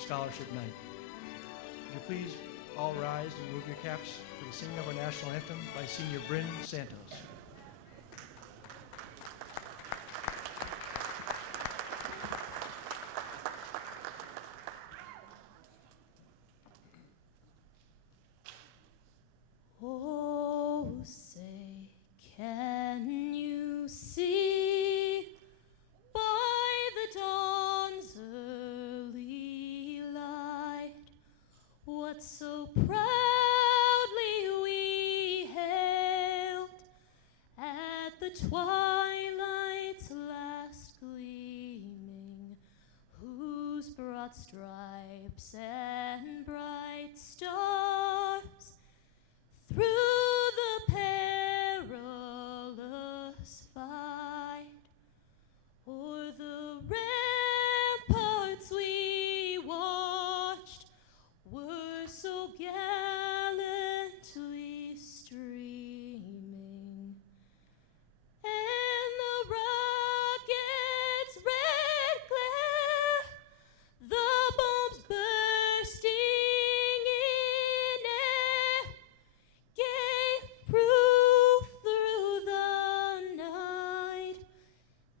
Scholarship Night. Would you please all rise and remove your caps for the singing of our national anthem by Senior Bryn Santos. Oh, say, can you see by the dawn's early light what so proudly we hailed at the twilight's last gleaming, whose broad stripes and bright stars through the perilous fight o'er the ramparts we watched were so gallantly streaming, and the rocket's red glare, the bombs bursting in air, gave proof through the night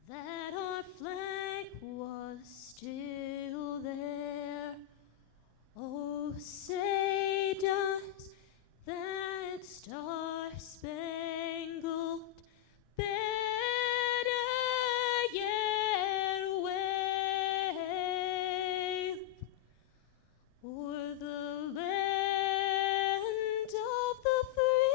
that our flag was still there. Oh, say does that star-spangled banner yet wave o'er the land of the free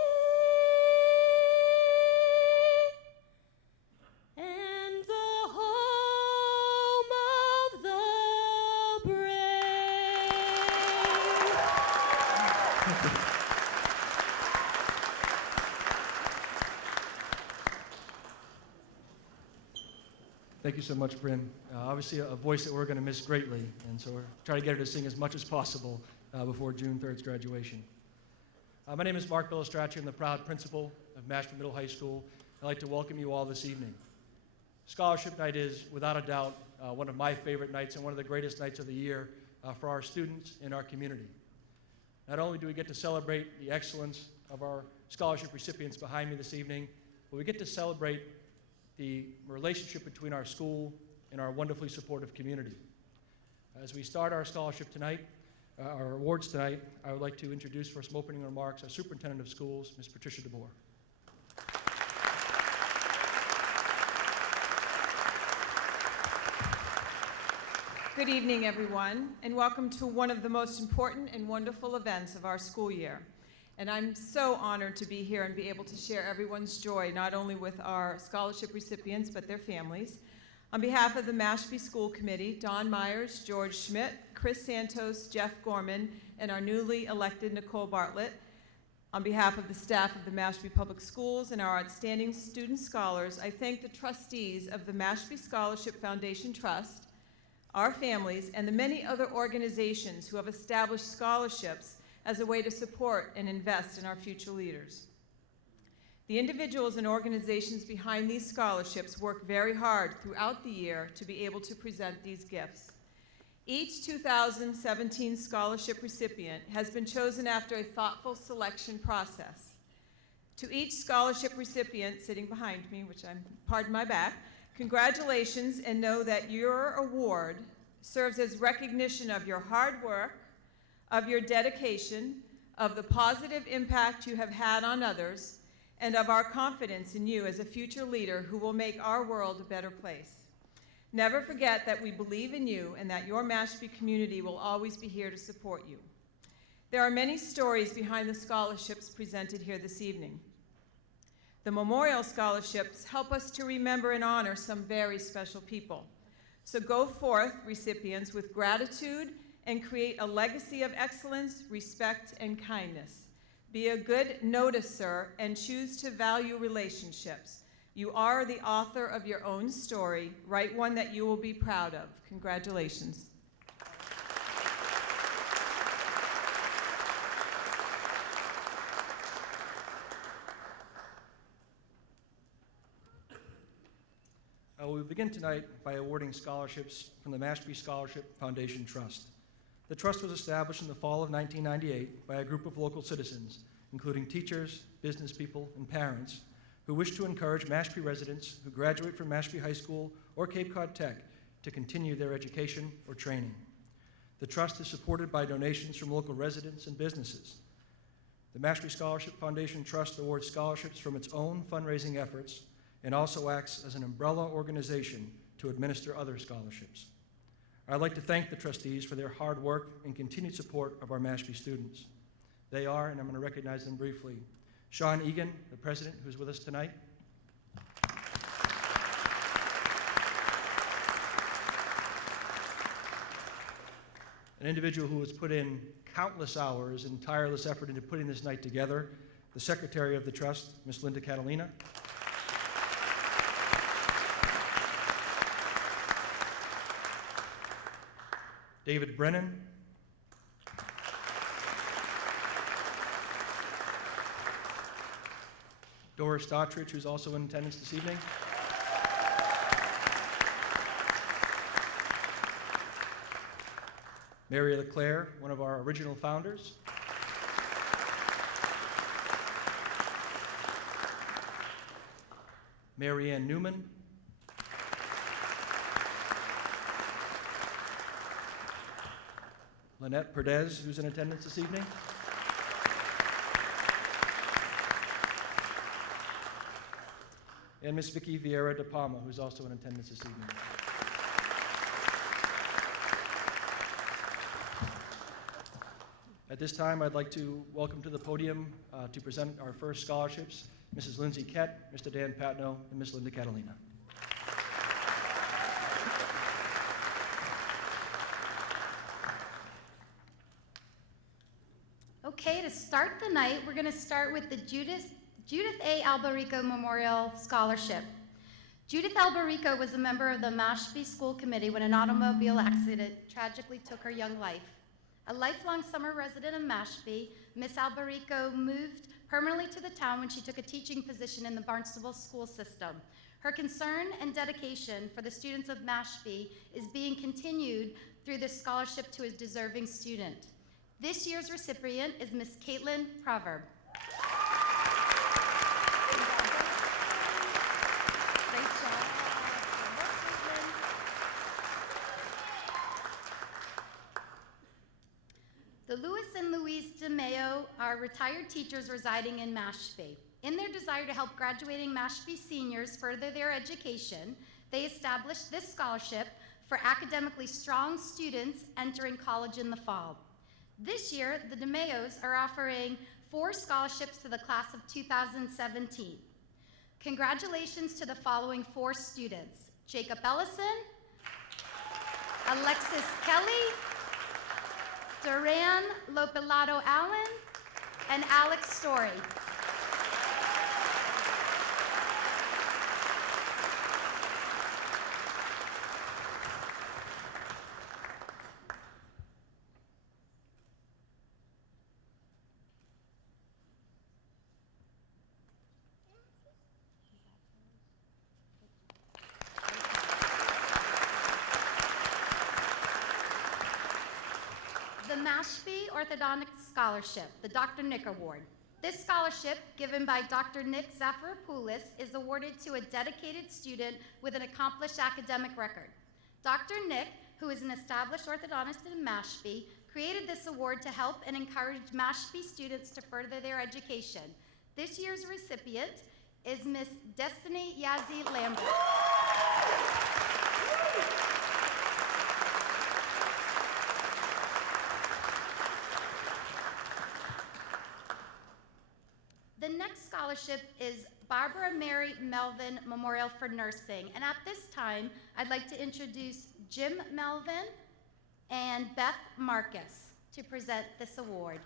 and the home of the brave? Thank you so much, Bryn. Obviously a voice that we're going to miss greatly, and so we're trying to get her to sing as much as possible before June 3rd's graduation. My name is Mark Billistracci. I'm the proud principal of Mashpee Middle High School. I'd like to welcome you all this evening. Scholarship Night is, without a doubt, one of my favorite nights and one of the greatest nights of the year for our students in our community. Not only do we get to celebrate the excellence of our scholarship recipients behind me this evening, but we get to celebrate the relationship between our school and our wonderfully supportive community. As we start our scholarship tonight, our awards tonight, I would like to introduce for some opening remarks our Superintendent of Schools, Ms. Patricia DeBoer. Good evening, everyone, and welcome to one of the most important and wonderful events of our school year. And I'm so honored to be here and be able to share everyone's joy, not only with our scholarship recipients, but their families. On behalf of the Mashpee School Committee, Don Myers, George Schmidt, Chris Santos, Jeff Gorman, and our newly elected Nicole Bartlett, on behalf of the staff of the Mashpee Public Schools and our outstanding student scholars, I thank the trustees of the Mashpee Scholarship Foundation Trust, our families, and the many other organizations who have established scholarships as a way to support and invest in our future leaders. The individuals and organizations behind these scholarships work very hard throughout the year to be able to present these gifts. Each 2017 scholarship recipient has been chosen after a thoughtful selection process. To each scholarship recipient sitting behind me, which I'm, pardon my back, congratulations, and know that your award serves as recognition of your hard work, of your dedication, of the positive impact you have had on others, and of our confidence in you as a future leader who will make our world a better place. Never forget that we believe in you and that your Mashpee community will always be here to support you. There are many stories behind the scholarships presented here this evening. The Memorial Scholarships help us to remember and honor some very special people. So go forth, recipients, with gratitude and create a legacy of excellence, respect, and kindness. Be a good noticer and choose to value relationships. You are the author of your own story. Write one that you will be proud of. Congratulations. We begin tonight by awarding scholarships from the Mashpee Scholarship Foundation Trust. The trust was established in the fall of 1998 by a group of local citizens, including teachers, business people, and parents, who wish to encourage Mashpee residents who graduate from Mashpee High School or Cape Cod Tech to continue their education or training. The trust is supported by donations from local residents and businesses. The Mashpee Scholarship Foundation Trust awards scholarships from its own fundraising efforts and also acts as an umbrella organization to administer other scholarships. I'd like to thank the trustees for their hard work and continued support of our Mashpee students. They are, and I'm going to recognize them briefly, Sean Egan, the president, who's with us tonight. An individual who has put in countless hours and tireless effort into putting this night together, the secretary of the trust, Ms. Linda Catalina. David Brennan. Doris Stottrich, who's also in attendance this evening. Mary LeClaire, one of our original founders. Mary Ann Newman. Lynette Perdez, who's in attendance this evening. And Ms. Vicky Vieira de Palma, who's also in attendance this evening. At this time, I'd like to welcome to the podium to present our first scholarships, Mrs. Lindsay Kett, Mr. Dan Patno, and Ms. Linda Catalina. Okay, to start the night, we're going to start with the Judith A. Albarico Memorial Scholarship. Judith Albarico was a member of the Mashpee School Committee when an automobile accident tragically took her young life. A lifelong summer resident of Mashpee, Miss Albarico moved permanently to the town when she took a teaching position in the Barnstable school system. Her concern and dedication for the students of Mashpee is being continued through this scholarship to a deserving student. This year's recipient is Miss Caitlin Proverb. Great job. The Louis and Louise DeMeo are retired teachers residing in Mashpee. In their desire to help graduating Mashpee seniors further their education, they established this scholarship for academically strong students entering college in the fall. This year, the DeMeos are offering 4 scholarships to the class of 2017. Congratulations to the following 4 students: Jacob Ellison, Alexis Kelly, Duran Lopelato Allen, and Alex Story. The Mashpee Orthodontic Scholarship, the Dr. Nick Award. This scholarship, given by Dr. Nick Zafiropoulos, is awarded to a dedicated student with an accomplished academic record. Dr. Nick, who is an established orthodontist in Mashpee, created this award to help and encourage Mashpee students to further their education. This year's recipient is Miss Destiny Yazzie Lambert. The next scholarship is Barbara Mary Melvin Memorial for Nursing. And at this time, I'd like to introduce Jim Melvin and Beth Marcus to present this award.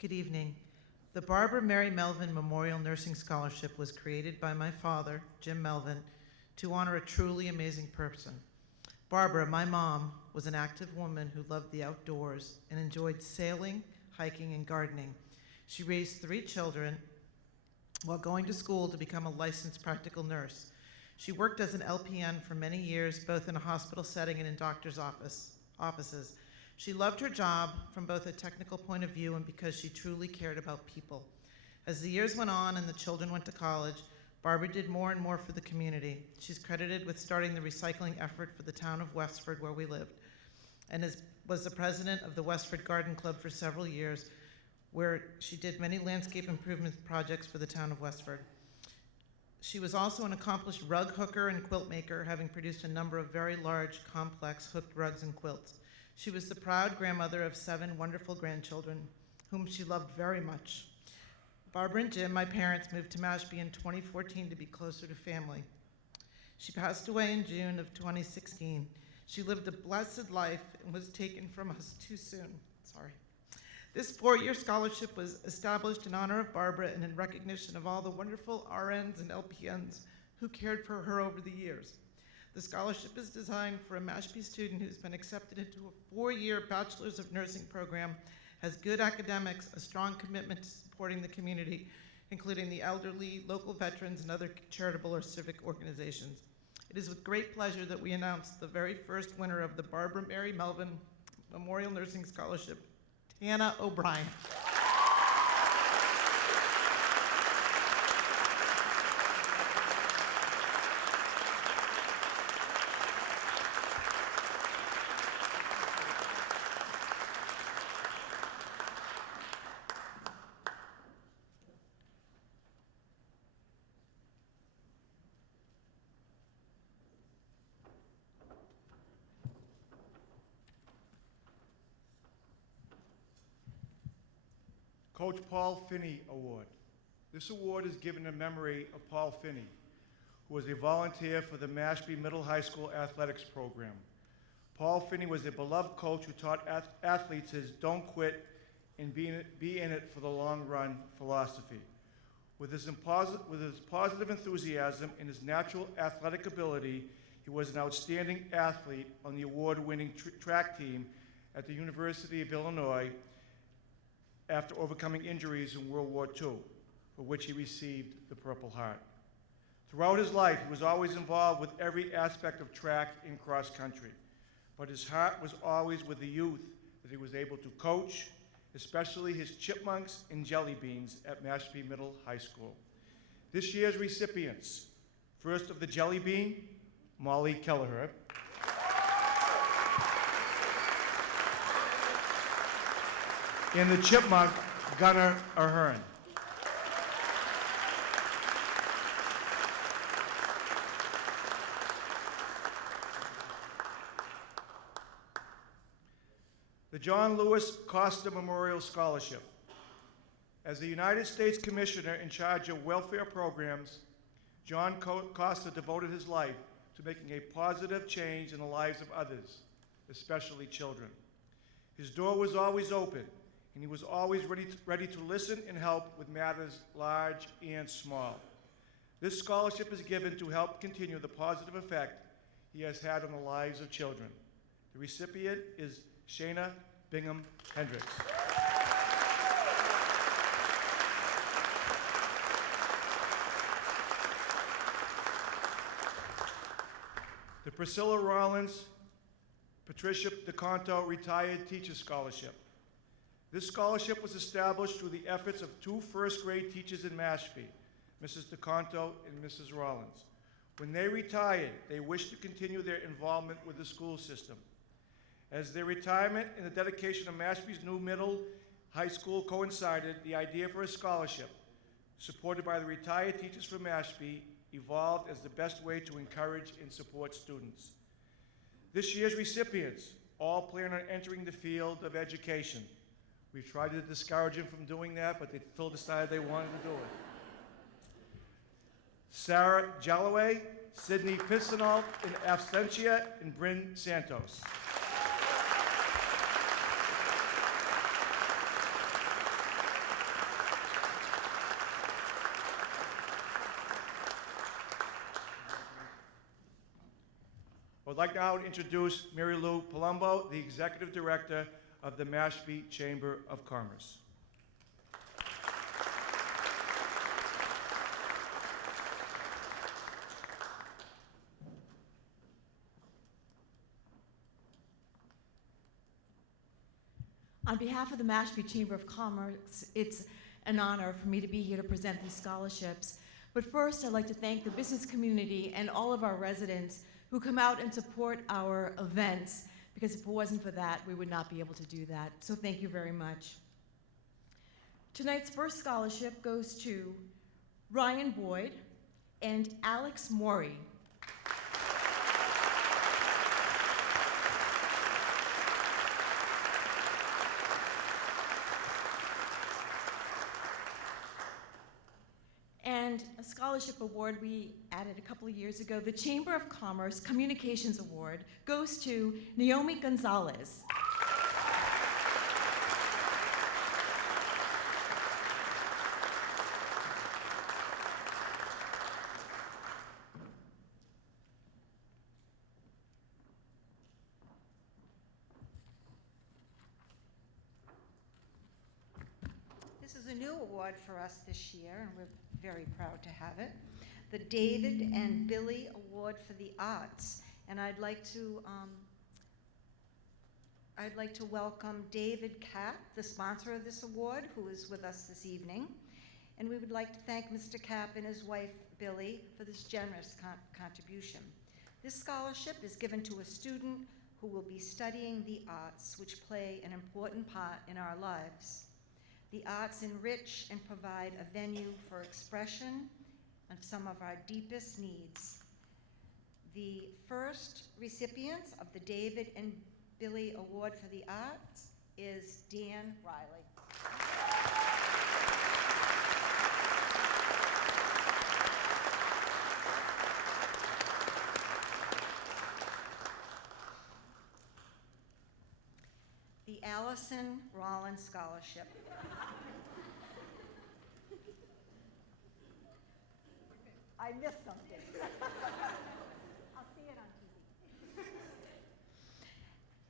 Good evening. The Barbara Mary Melvin Memorial Nursing Scholarship was created by my father, Jim Melvin, to honor a truly amazing person. Barbara, my mom, was an active woman who loved the outdoors and enjoyed sailing, hiking, and gardening. She raised 3 children while going to school to become a licensed practical nurse. She worked as an LPN for many years, both in a hospital setting and in doctor's offices. She loved her job from both a technical point of view and because she truly cared about people. As the years went on and the children went to college, Barbara did more and more for the community. She's credited with starting the recycling effort for the town of Westford, where we lived, and was the president of the Westford Garden Club for several years, where she did many landscape improvement projects for the town of Westford. She was also an accomplished rug hooker and quilt maker, having produced a number of very large, complex hooked rugs and quilts. She was the proud grandmother of 7 wonderful grandchildren, whom she loved very much. Barbara and Jim, my parents, moved to Mashpee in 2014 to be closer to family. She passed away in June of 2016. She lived a blessed life and was taken from us too soon. Sorry. This 4-year scholarship was established in honor of Barbara and in recognition of all the wonderful RNs and LPNs who cared for her over the years. The scholarship is designed for a Mashpee student who's been accepted into a 4-year Bachelor's of Nursing program, has good academics, a strong commitment to supporting the community, including the elderly, local veterans, and other charitable or civic organizations. It is with great pleasure that we announce the very first winner of the Barbara Mary Melvin Memorial Nursing Scholarship, Tana O'Brien. Coach Paul Finney Award. This award is given in memory of Paul Finney, who was a volunteer for the Mashpee Middle High School athletics program. Paul Finney was a beloved coach who taught athletes his "don't quit and be in it for the long run" philosophy. With his positive enthusiasm and his natural athletic ability, he was an outstanding athlete on the award-winning track team at the University of Illinois after overcoming injuries in World War II, for which he received the Purple Heart. Throughout his life, he was always involved with every aspect of track and cross country, but his heart was always with the youth that he was able to coach, especially his chipmunks and jelly beans at Mashpee Middle High School. This year's recipients, first of the jelly bean, Molly Kelleher. And the chipmunk, Gunnar Ahern. The John Lewis Costa Memorial Scholarship. As the United States Commissioner in charge of welfare programs, John Costa devoted his life to making a positive change in the lives of others, especially children. His door was always open, and he was always ready to listen and help with matters large and small. This scholarship is given to help continue the positive effect he has had on the lives of children. The recipient is Shayna Bingham Hendricks. The Priscilla Rollins Patricia DeConto Retired Teacher Scholarship. This scholarship was established through the efforts of 2 first-grade teachers in Mashpee, Mrs. DeConto, and Mrs. Rollins. When they retired, they wished to continue their involvement with the school system. As their retirement and the dedication of Mashpee's new middle high school coincided, the idea for a scholarship, supported by the retired teachers from Mashpee, evolved as the best way to encourage and support students. This year's recipients all plan on entering the field of education. We tried to discourage them from doing that, but they still decided they wanted to do it. Sarah Jalloway, Sydney Piscinal in absentia, and Bryn Santos. I would like now to introduce Mary Lou Palumbo, the Executive Director of the Mashpee Chamber of Commerce. On behalf of the Mashpee Chamber of Commerce, it's an honor for me to be here to present these scholarships. But first, I'd like to thank the business community and all of our residents who come out and support our events, because if it wasn't for that, we would not be able to do that. So thank you very much. Tonight's first scholarship goes to Ryan Boyd and Alex Morey. And a scholarship award we added a couple of years ago, the Chamber of Commerce Communications Award, goes to Naomi Gonzalez. This is a new award for us this year, and we're very proud to have it. The David and Billy Award for the Arts. And I'd like to welcome David Kapp, the sponsor of this award, who is with us this evening. And we would like to thank Mr. Kapp and his wife, Billy, for this generous contribution. This scholarship is given to a student who will be studying the arts, which play an important part in our lives. The arts enrich and provide a venue for expression of some of our deepest needs. The first recipients of the David and Billy Award for the Arts is Dan Riley. The Allison Rollins Scholarship. I missed something. I'll see it on TV.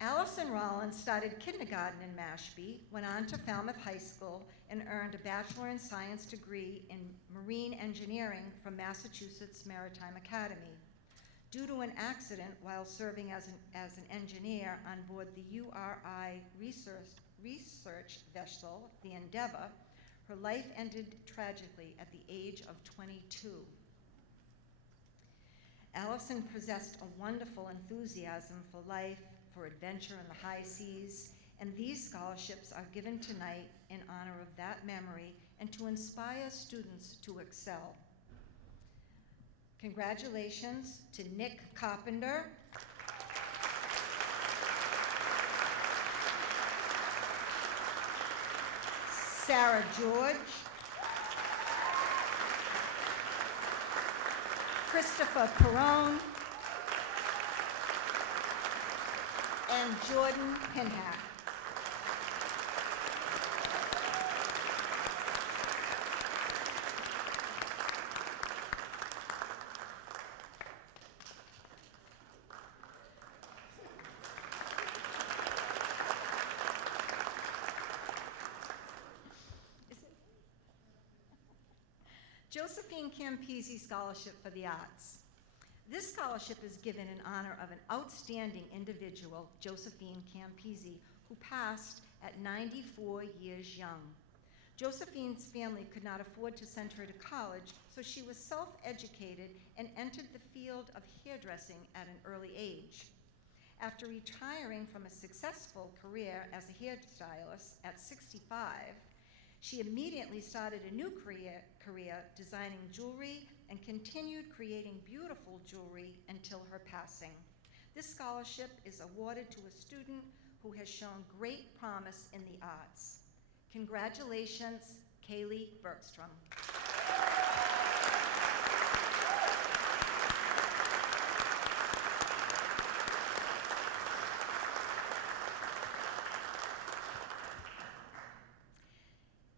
Allison Rollins started kindergarten in Mashpee, went on to Falmouth High School, and earned a Bachelor in Science degree in Marine Engineering from Massachusetts Maritime Academy. Due to an accident while serving as an engineer on board the URI research vessel, the Endeavour, her life ended tragically at the age of 22. Allison possessed a wonderful enthusiasm for life, for adventure in the high seas, and these scholarships are given tonight in honor of that memory and to inspire students to excel. Congratulations to Nick Carpenter, Sarah George, Christopher Perone, and Jordan Pinhack. Josephine Campisi Scholarship for the Arts. This scholarship is given in honor of an outstanding individual, Josephine Campisi, who passed at 94 years young. Josephine's family could not afford to send her to college, so she was self-educated and entered the field of hairdressing at an early age. After retiring from a successful career as a hairstylist at 65, she immediately started a new career designing jewelry and continued creating beautiful jewelry until her passing. This scholarship is awarded to a student who has shown great promise in the arts. Congratulations, Kaylee Bergstrom.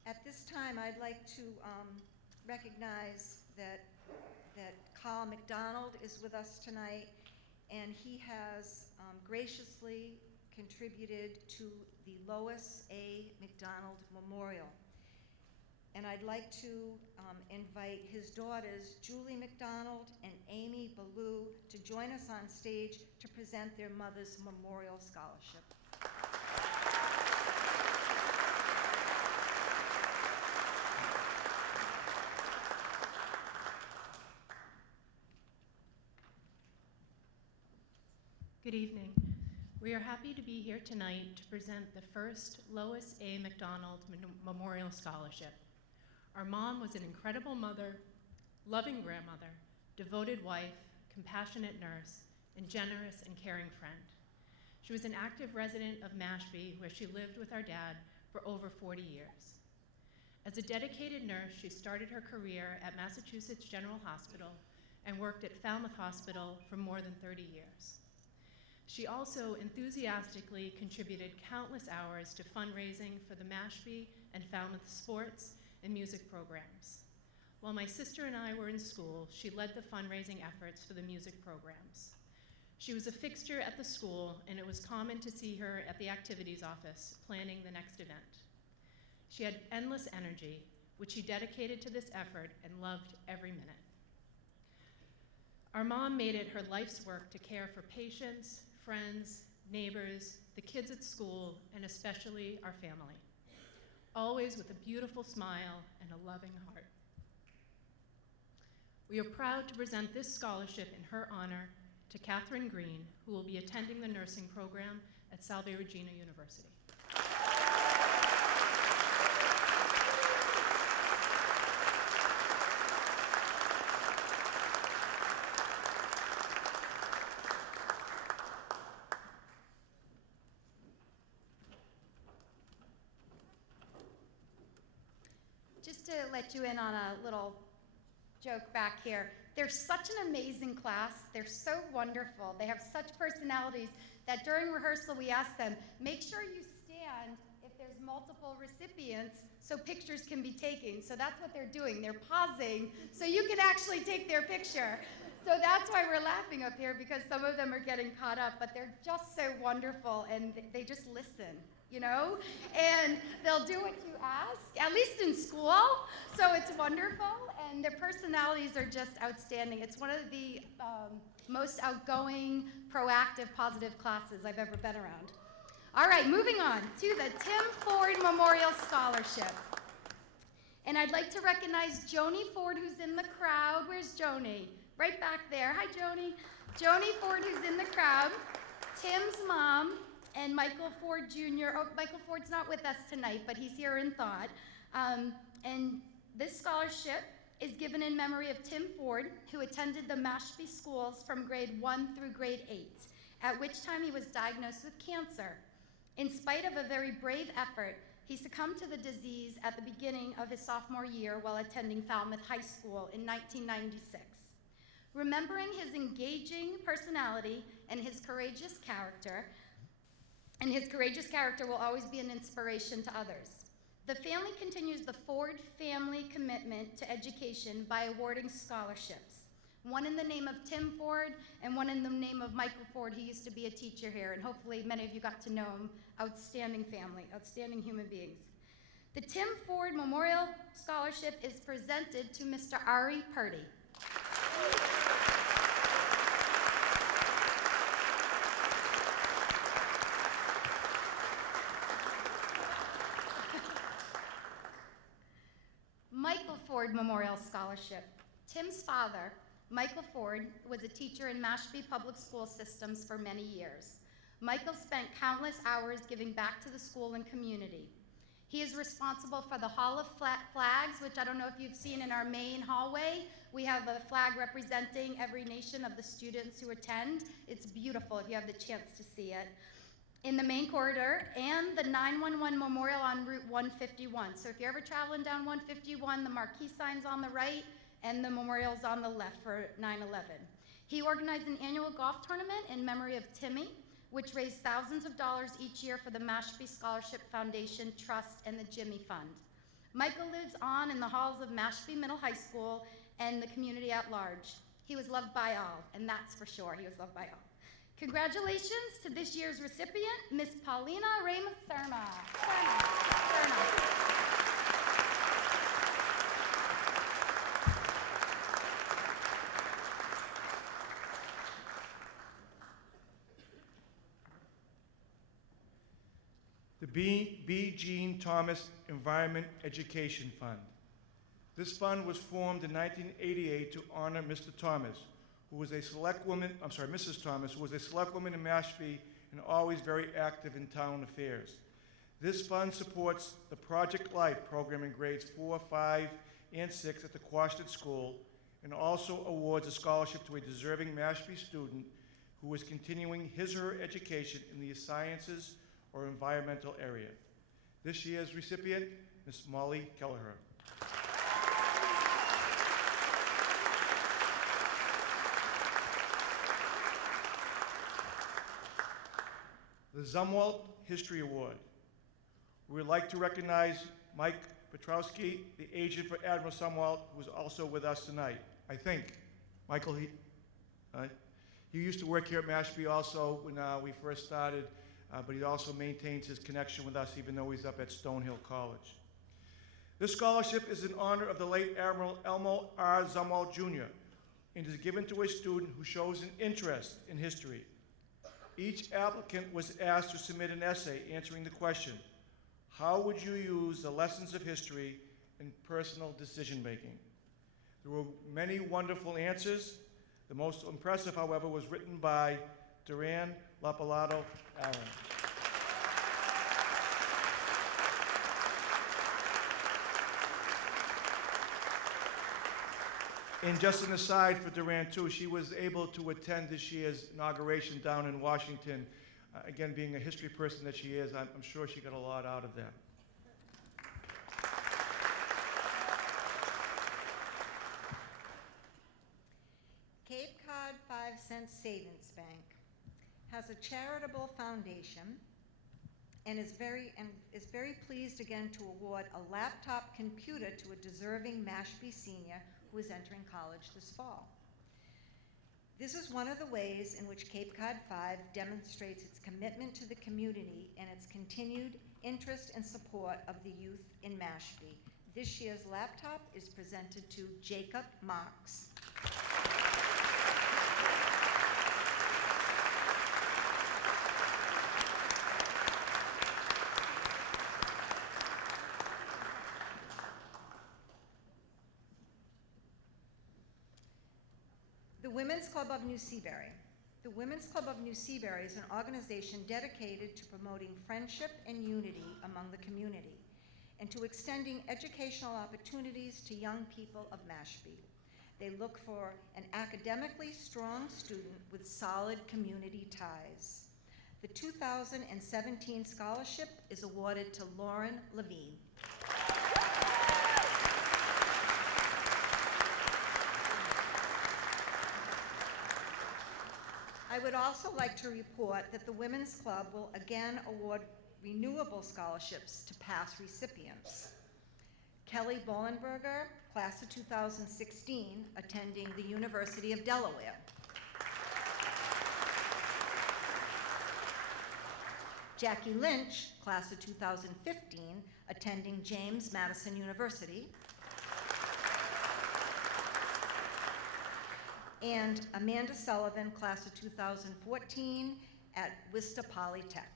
At this time, I'd like to recognize that Carl McDonald is with us tonight, and he has graciously contributed to the Lois A. McDonald Memorial. And I'd like to invite his daughters, Julie McDonald and Amy Ballou, to join us on stage to present their mother's memorial scholarship. Good evening. We are happy to be here tonight to present the first Lois A. McDonald Memorial Scholarship. Our mom was an incredible mother, loving grandmother, devoted wife, compassionate nurse, and generous and caring friend. She was an active resident of Mashpee, where she lived with our dad for over 40 years. As a dedicated nurse, she started her career at Massachusetts General Hospital and worked at Falmouth Hospital for more than 30 years. She also enthusiastically contributed countless hours to fundraising for the Mashpee and Falmouth sports and music programs. While my sister and I were in school, she led the fundraising efforts for the music programs. She was a fixture at the school, and it was common to see her at the activities office planning the next event. She had endless energy, which she dedicated to this effort and loved every minute. Our mom made it her life's work to care for patients, friends, neighbors, the kids at school, and especially our family, always with a beautiful smile and a loving heart. We are proud to present this scholarship in her honor to Catherine Green, who will be attending the nursing program at Salve Regina University. Just to let you in on a little joke back here, they're such an amazing class. They're so wonderful. They have such personalities that during rehearsal we ask them, make sure you stand if there's multiple recipients so pictures can be taken. So that's what they're doing. They're pausing so you can actually take their picture. So that's why we're laughing up here, because some of them are getting caught up, but they're just so wonderful and they just listen, you know? And they'll do what you ask, at least in school. So it's wonderful, and their personalities are just outstanding. It's one of the most outgoing, proactive, positive classes I've ever been around. All right, moving on to the Tim Ford Memorial Scholarship. And I'd like to recognize Joni Ford, who's in the crowd. Where's Joni? Right back there. Hi, Joni. Joni Ford, who's in the crowd. Tim's mom, and Michael Ford Jr. Oh, Michael Ford's not with us tonight, but he's here in thought. And this scholarship is given in memory of Tim Ford, who attended the Mashpee schools from grade 1 through grade 8, at which time he was diagnosed with cancer. In spite of a very brave effort, he succumbed to the disease at the beginning of his sophomore year while attending Falmouth High School in 1996. Remembering his engaging personality and his courageous character will always be an inspiration to others. The family continues the Ford family commitment to education by awarding scholarships, one in the name of Tim Ford and one in the name of Michael Ford. He used to be a teacher here, and hopefully many of you got to know him. Outstanding family, outstanding human beings. The Tim Ford Memorial Scholarship is presented to Mr. Ari Purdy. Ford Memorial Scholarship. Tim's father, Michael Ford, was a teacher in Mashpee Public School Systems for many years. Michael spent countless hours giving back to the school and community. He is responsible for the Hall of Flags, which I don't know if you've seen in our main hallway. We have a flag representing every nation of the students who attend. It's beautiful if you have the chance to see it. In the main corridor, and the 911 memorial on Route 151. So if you're ever traveling down 151, the marquee sign's on the right, and the memorial's on the left for 9/11. He organized an annual golf tournament in memory of Timmy, which raised thousands of dollars each year for the Mashpee Scholarship Foundation Trust and the Jimmy Fund. Michael lives on in the halls of Mashpee Middle High School and the community at large. He was loved by all, and that's for sure, he was loved by all. Congratulations to this year's recipient, Miss Paulina Ramos-Serna. The B. Jean Thomas Environment Education Fund. This fund was formed in 1988 to honor Mr. Thomas, who was a Mrs. Thomas, who was a select woman in Mashpee and always very active in town affairs. This fund supports the Project Life program in grades 4, 5, and 6 at the Quashnet School, and also awards a scholarship to a deserving Mashpee student who is continuing his or her education in the sciences or environmental area. This year's recipient, Ms. Molly Kelleher. The Zumwalt History Award. We would like to recognize Mike Petrowski, the agent for Admiral Zumwalt, who is also with us tonight. I think. Michael, he used to work here at Mashpee also when we first started, but he also maintains his connection with us even though he's up at Stonehill College. This scholarship is in honor of the late Admiral Elmo R. Zumwalt Jr. and is given to a student who shows an interest in history. Each applicant was asked to submit an essay answering the question, how would you use the lessons of history in personal decision-making? There were many wonderful answers. The most impressive, however, was written by Duran Lapalato Allen. And just an aside for Duran, too, she was able to attend this year's inauguration down in Washington. Again, being a history person that she is, I'm sure she got a lot out of that. Cape Cod 5-cent Savings Bank has a charitable foundation and is very pleased again to award a laptop computer to a deserving Mashpee senior who is entering college this fall. This is one of the ways in which Cape Cod 5 demonstrates its commitment to the community and its continued interest and support of the youth in Mashpee. This year's laptop is presented to Jacob Marks. The Women's Club of New Seabury. The Women's Club of New Seabury is an organization dedicated to promoting friendship and unity among the community and to extending educational opportunities to young people of Mashpee. They look for an academically strong student with solid community ties. The 2017 scholarship is awarded to Lauren Levine. I would also like to report that the Women's Club will again award renewable scholarships to past recipients. Kelly Bolenberger, class of 2016, attending the University of Delaware. Jackie Lynch, class of 2015, attending James Madison University. And Amanda Sullivan, class of 2014, at Worcester Polytech.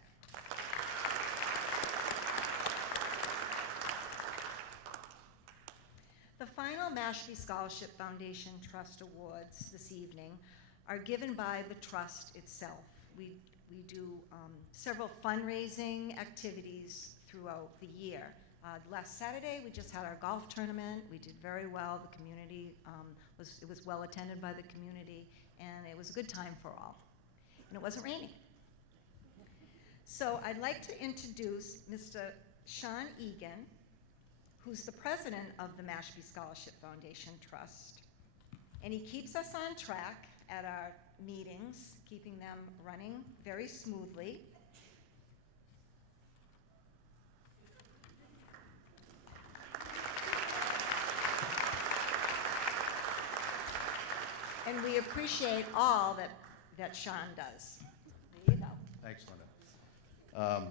The final Mashpee Scholarship Foundation Trust Awards this evening are given by the trust itself. We do several fundraising activities throughout the year. Last Saturday, we just had our golf tournament. We did very well. The community, it was well attended by the community, and it was a good time for all. And it wasn't raining. So I'd like to introduce Mr. Sean Egan, who's the president of the Mashpee Scholarship Foundation Trust. And he keeps us on track at our meetings, keeping them running very smoothly. And we appreciate all that Sean does. There you go. Thanks, Linda.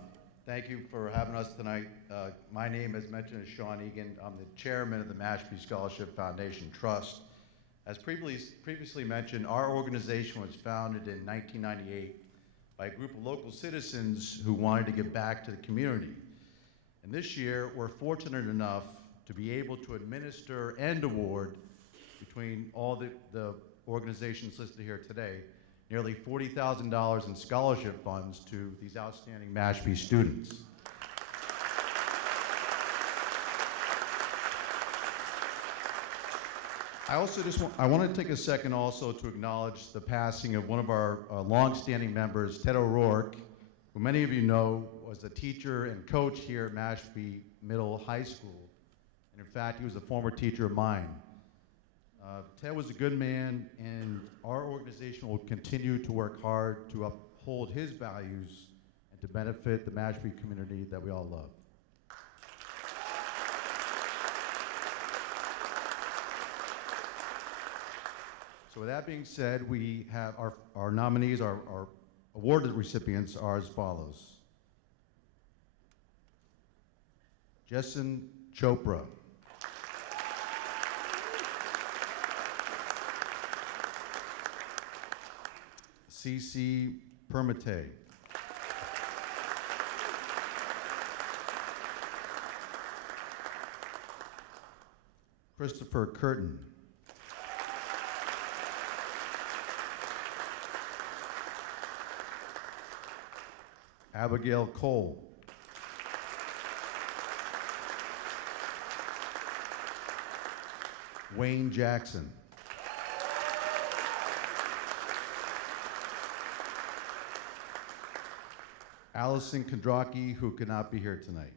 Thank you for having us tonight. My name, as mentioned, is Sean Egan. I'm the chairman of the Mashpee Scholarship Foundation Trust. As previously mentioned, our organization was founded in 1998 by a group of local citizens who wanted to give back to the community. And this year, we're fortunate enough to be able to administer and award, between all the organizations listed here today, nearly $40,000 in scholarship funds to these outstanding Mashpee students. I want to take a second also to acknowledge the passing of one of our longstanding members, Ted O'Rourke, who many of you know was a teacher and coach here at Mashpee Middle High School. And in fact, he was a former teacher of mine. Ted was a good man, and our organization will continue to work hard to uphold his values and to benefit the Mashpee community that we all love. So with that being said, we have our nominees, our awarded recipients are as follows. Jessen Chopra. C.C. Permate. Christopher Curtin. Abigail Cole. Wayne Jackson. Allison Kondraki, who could not be here tonight.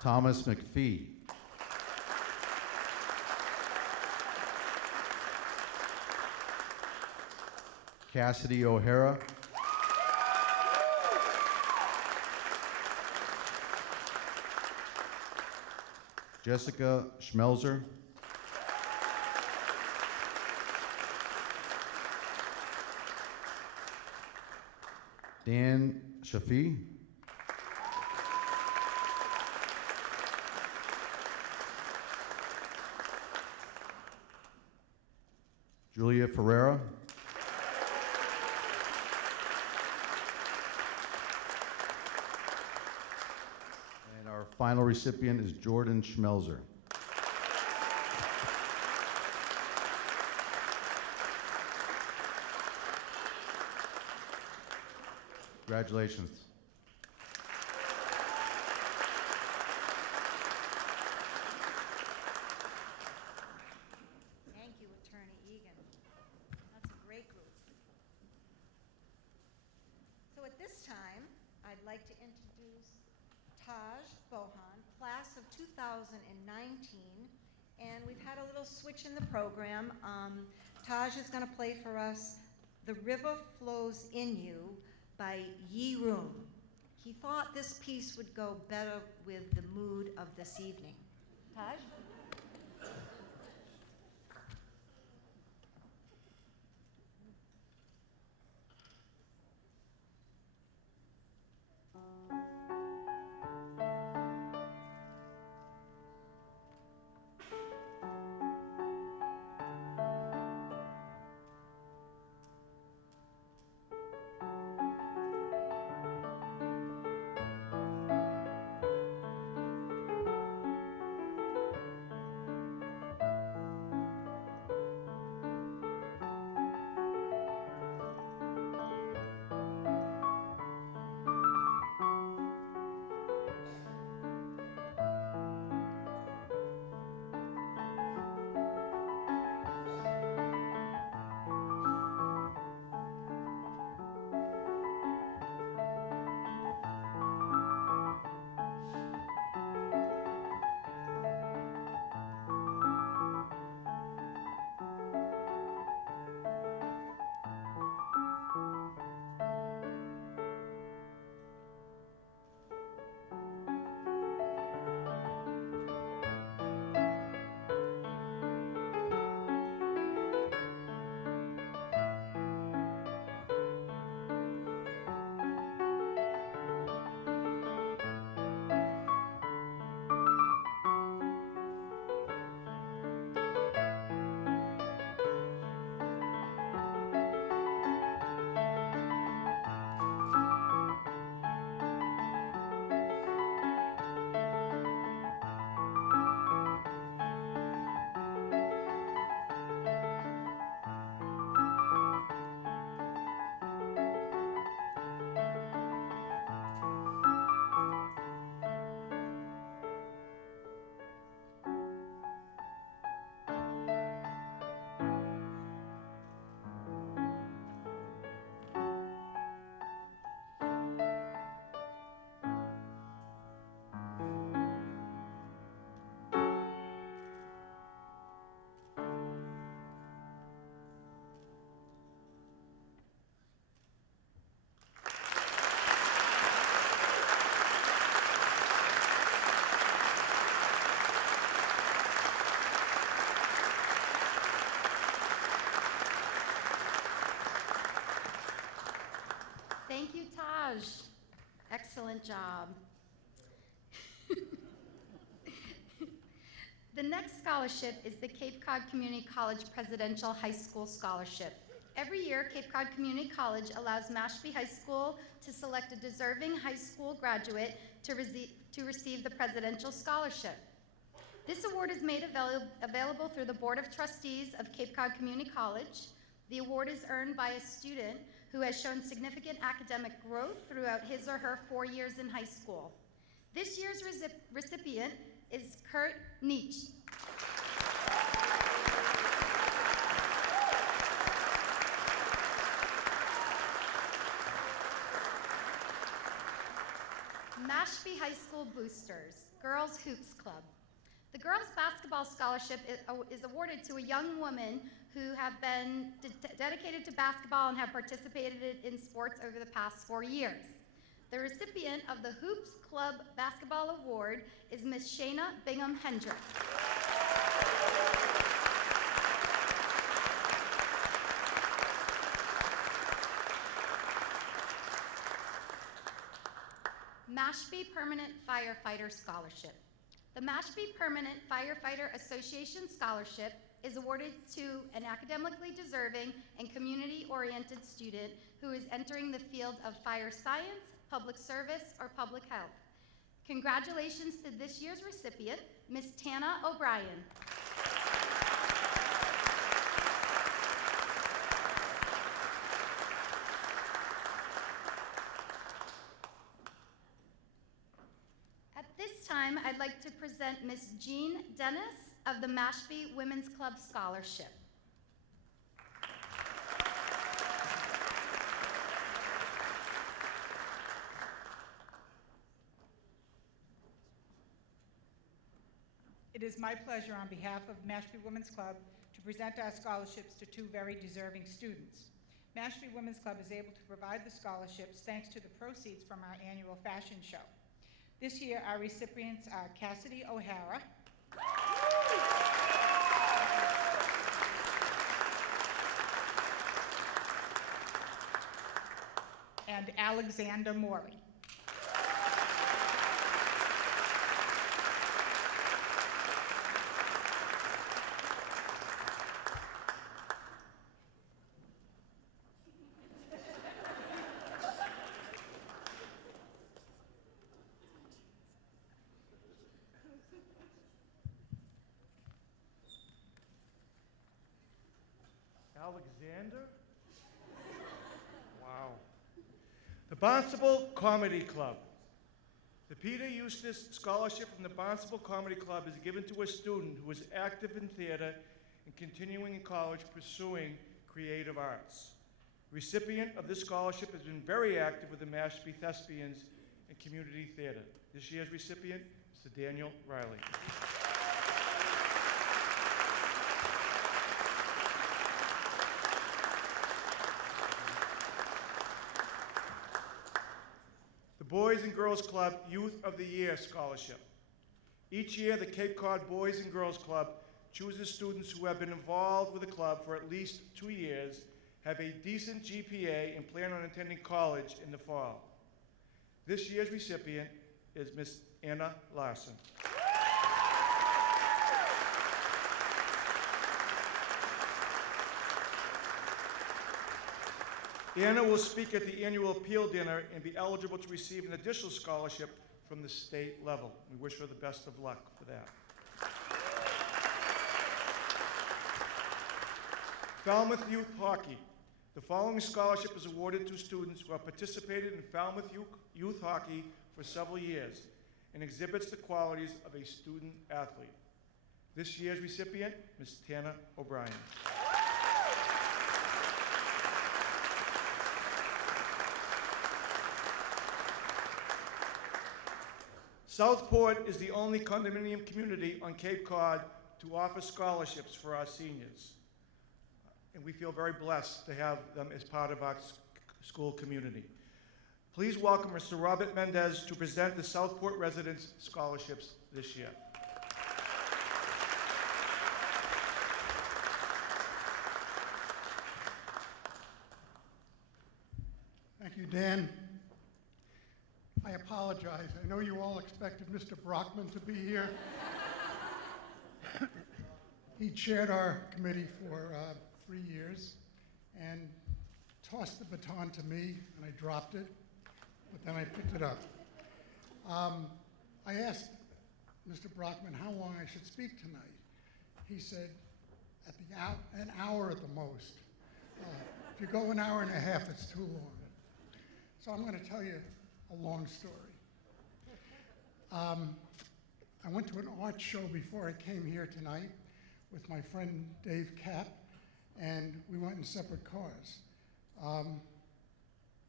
Thomas McPhee. Cassidy O'Hara. Jessica Schmelzer. Dan Shafi. Julia Ferreira. And our final recipient is Jordan Schmelzer. Congratulations. Thank you, Attorney Egan. That's a great group. So at this time, I'd like to introduce Taj Bohan, class of 2019. And we've had a little switch in the program. Taj is going to play for us The River Flows in You by Yi Room. He thought this piece would go better with the mood of this evening. Taj? excellent job. The next scholarship is the Cape Cod Community College Presidential High School Scholarship. Every year, Cape Cod Community College allows Mashpee High School to select a deserving high school graduate to receive the Presidential Scholarship. This award is made available through the Board of Trustees of Cape Cod Community College. The award is earned by a student who has shown significant academic growth throughout his or her 4 years in high school. This year's recipient is Kurt Nietzsche. Mashpee High School Boosters, Girls Hoops Club. The Girls Basketball Scholarship is awarded to a young woman who have been dedicated to basketball and have participated in sports over the past 4 years. The recipient of the Hoops Club Basketball Award is Miss Shayna Bingham Hendricks. Mashpee Permanent Firefighter Scholarship. The Mashpee Permanent Firefighter Association Scholarship is awarded to an academically deserving and community-oriented student who is entering the field of fire science, public service, or public health. Congratulations to this year's recipient, Ms. Tana O'Brien. At this time, I'd like to present Ms. Jean Dennis of the Mashpee Women's Club Scholarship. It is my pleasure on behalf of Mashpee Women's Club to present our scholarships to 2 very deserving students. Mashpee Women's Club is able to provide the scholarships thanks to the proceeds from our annual fashion show. This year, our recipients are Cassidy O'Hara, and Alexander Morey. Alexander? Wow. The Barnstable Comedy Club. The Peter Eustace Scholarship from the Barnstable Comedy Club is given to a student who is active in theater and continuing in college pursuing creative arts. Recipient of this scholarship has been very active with the Mashpee Thespians and Community Theater. This year's recipient is Daniel Riley. Boys and Girls Club Youth of the Year Scholarship. Each year, the Cape Cod Boys and Girls Club chooses students who have been involved with the club for at least 2 years, have a decent GPA, and plan on attending college in the fall. This year's recipient is Miss Anna Larson. Anna will speak at the annual appeal dinner and be eligible to receive an additional scholarship from the state level. We wish her the best of luck for that. Falmouth Youth Hockey. The following scholarship is awarded to students who have participated in Falmouth Youth Hockey for several years and exhibits the qualities of a student athlete. This year's recipient, Ms. Tana O'Brien. Southport is the only condominium community on Cape Cod to offer scholarships for our seniors. And we feel very blessed to have them as part of our school community. Please welcome Mr. Robert Mendez to present the Southport residents scholarships this year. Thank you, Dan. I apologize. I know you all expected Mr. Brockman to be here. He chaired our committee for 3 years and tossed the baton to me, and I dropped it, but then I picked it up. I asked Mr. Brockman how long I should speak tonight. He said, an hour at the most. If you go an hour and a half, it's too long. So I'm going to tell you a long story. I went to an art show before I came here tonight with my friend Dave Kapp, and we went in separate cars.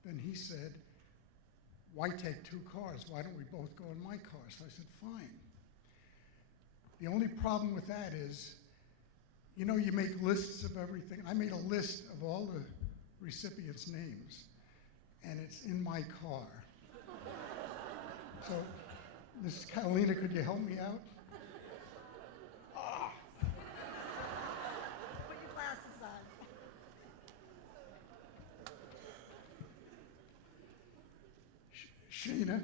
Then he said, why take 2 cars? Why don't we both go in my car? So I said, fine. The only problem with that is, you know, you make lists of everything. I made a list of all the recipients' names, and it's in my car. So, Mrs. Catalina, could you help me out? Put your glasses on. Shayna.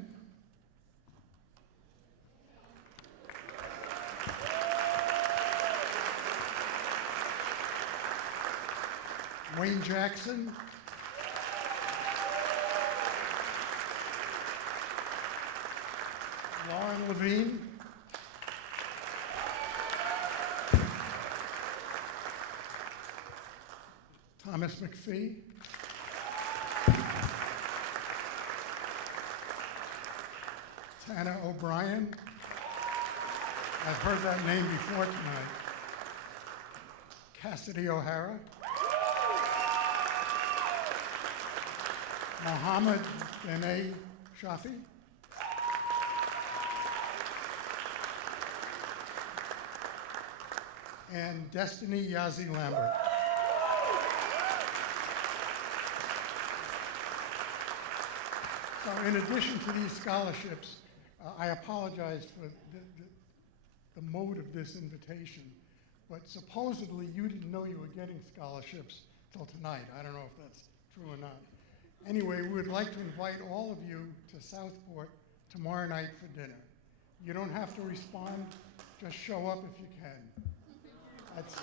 Wayne Jackson. Lauren Levine. Thomas McPhee. Tana O'Brien. I've heard that name before tonight. Cassidy O'Hara. Mohammed Bene Shafi. And Destiny Yazi Lambert. So in addition to these scholarships, I apologize for the mode of this invitation, but supposedly you didn't know you were getting scholarships till tonight. I don't know if that's true or not. Anyway, we would like to invite all of you to Southport tomorrow night for dinner. You don't have to respond, just show up if you can. At 6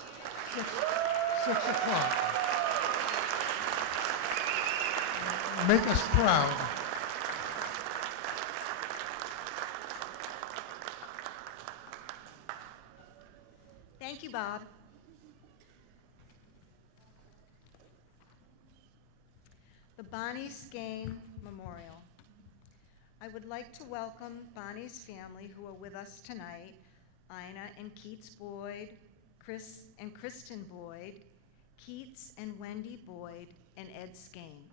o'clock. Make us proud. Thank you, Bob. The Bonnie Skane Memorial. I would like to welcome Bonnie's family who are with us tonight, Ina and Keats Boyd, Chris and Kristen Boyd, Keats and Wendy Boyd, and Ed Skane.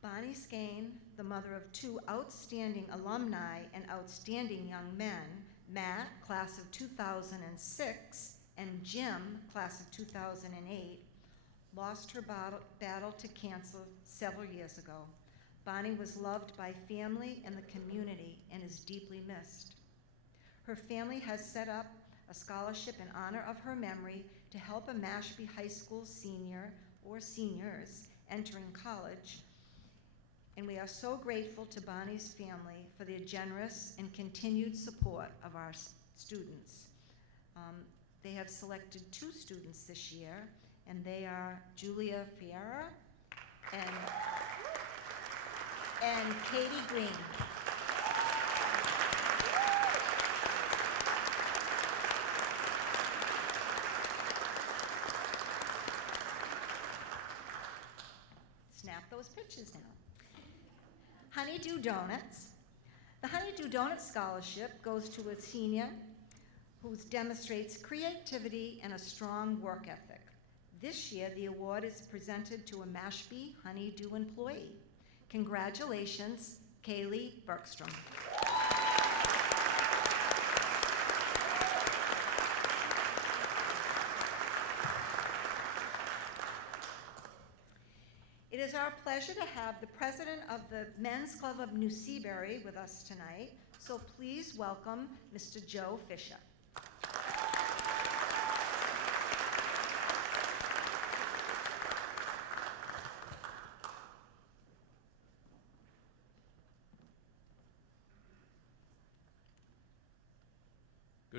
Bonnie Skane, the mother of 2 outstanding alumni and outstanding young men, Matt, class of 2006, and Jim, class of 2008, lost her battle to cancer several years ago. Bonnie was loved by family and the community and is deeply missed. Her family has set up a scholarship in honor of her memory to help a Mashpee High School senior or seniors entering college. And we are so grateful to Bonnie's family for their generous and continued support of our students. They have selected 2 students this year, and they are Julia Fiera and Katie Green. Snap those pictures now. Honeydew Donuts. The Honeydew Donut Scholarship goes to a senior who demonstrates creativity and a strong work ethic. This year, the award is presented to a Mashpee Honeydew employee. Congratulations, Kaylee Bergstrom. It is our pleasure to have the president of the Men's Club of New Seabury with us tonight, so please welcome Mr. Joe Fisher.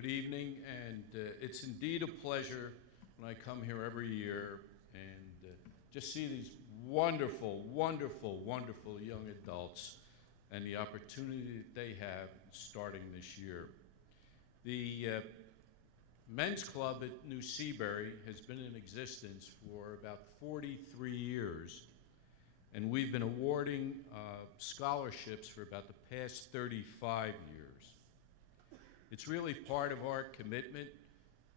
Good evening, and it's indeed a pleasure when I come here every year and just see these wonderful, wonderful, wonderful young adults and the opportunity that they have starting this year. The Men's Club at New Seabury has been in existence for about 43 years, and we've been awarding scholarships for about the past 35 years. It's really part of our commitment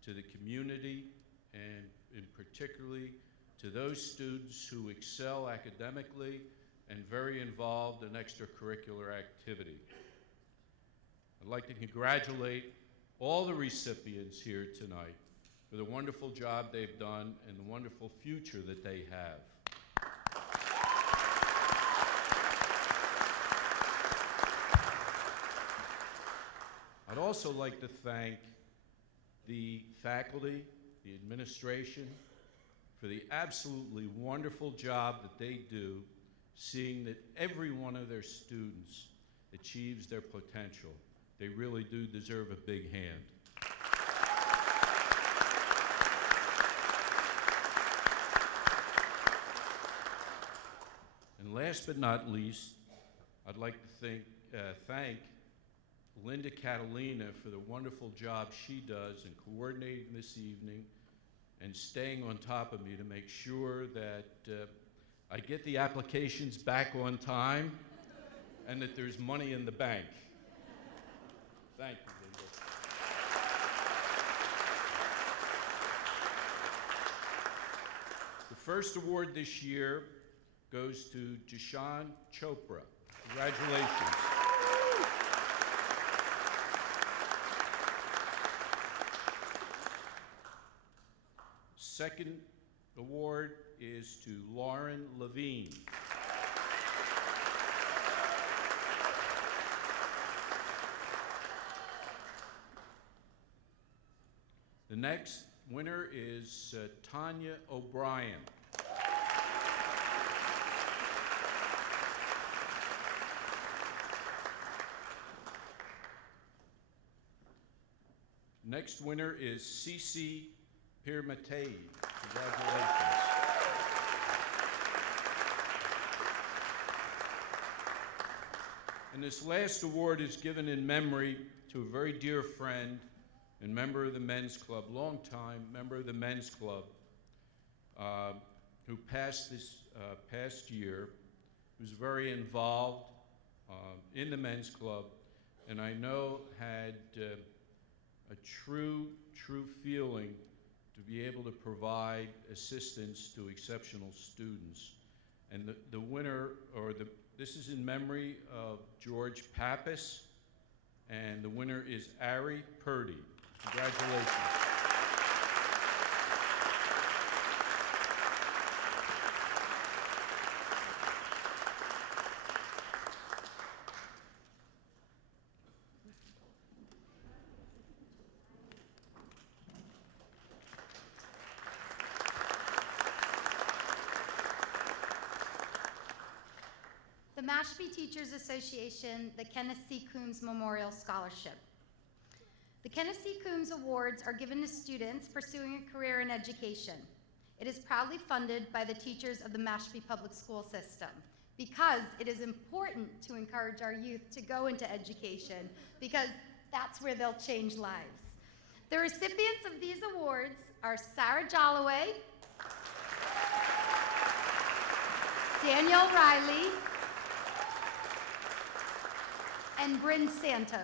to the community and in particularly to those students who excel academically and very involved in extracurricular activity. I'd like to congratulate all the recipients here tonight for the wonderful job they've done and the wonderful future that they have. I'd also like to thank the faculty, the administration, for the absolutely wonderful job that they do seeing that every one of their students achieves their potential. They really do deserve a big hand. And last but not least, I'd like to thank Linda Catalina for the wonderful job she does in coordinating this evening and staying on top of me to make sure that I get the applications back on time and that there's money in the bank. Thank you, Linda. The first award this year goes to Jishan Chopra. Congratulations. Second award is to Lauren Levine. The next winner is Tanya O'Brien. Next winner is Cece Pirmatei. Congratulations. And this last award is given in memory to a very dear friend and member of the Men's Club, longtime member of the Men's Club, who passed this past year, who's very involved in the Men's Club, and I know had a true feeling to be able to provide assistance to exceptional students. And the winner, this is in memory of George Pappas, and the winner is Ari Purdy. Congratulations. The Mashpee Teachers Association, the Kenneth C. Coombs Memorial Scholarship. The Kenneth C. Coombs Awards are given to students pursuing a career in education. It is proudly funded by the teachers of the Mashpee Public School System because it is important to encourage our youth to go into education because that's where they'll change lives. The recipients of these awards are Sarah Jolloway, Danielle Riley, and Bryn Santos.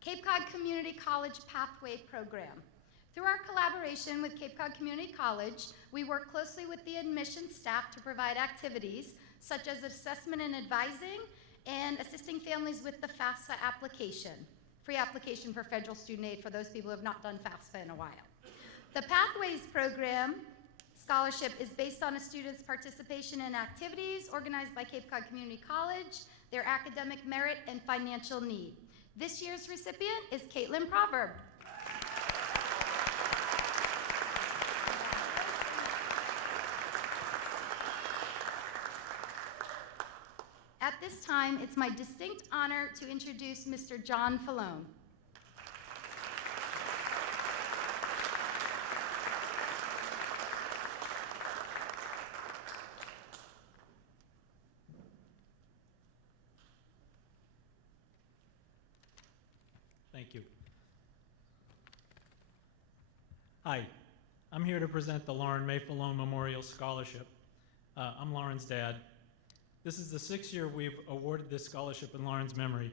Cape Cod Community College Pathway Program. Through our collaboration with Cape Cod Community College, we work closely with the admissions staff to provide activities such as assessment and advising and assisting families with the FAFSA application, free application for federal student aid for those people who have not done FAFSA in a while. The Pathways Program scholarship is based on a student's participation in activities organized by Cape Cod Community College, their academic merit, and financial need. This year's recipient is Caitlin Proverb. this time, it's my distinct honor to introduce Mr. John Falone. Thank you. Hi, I'm here to present the Lauren May Falone Memorial Scholarship. I'm Lauren's dad. This is the 6th year we've awarded this scholarship in Lauren's memory.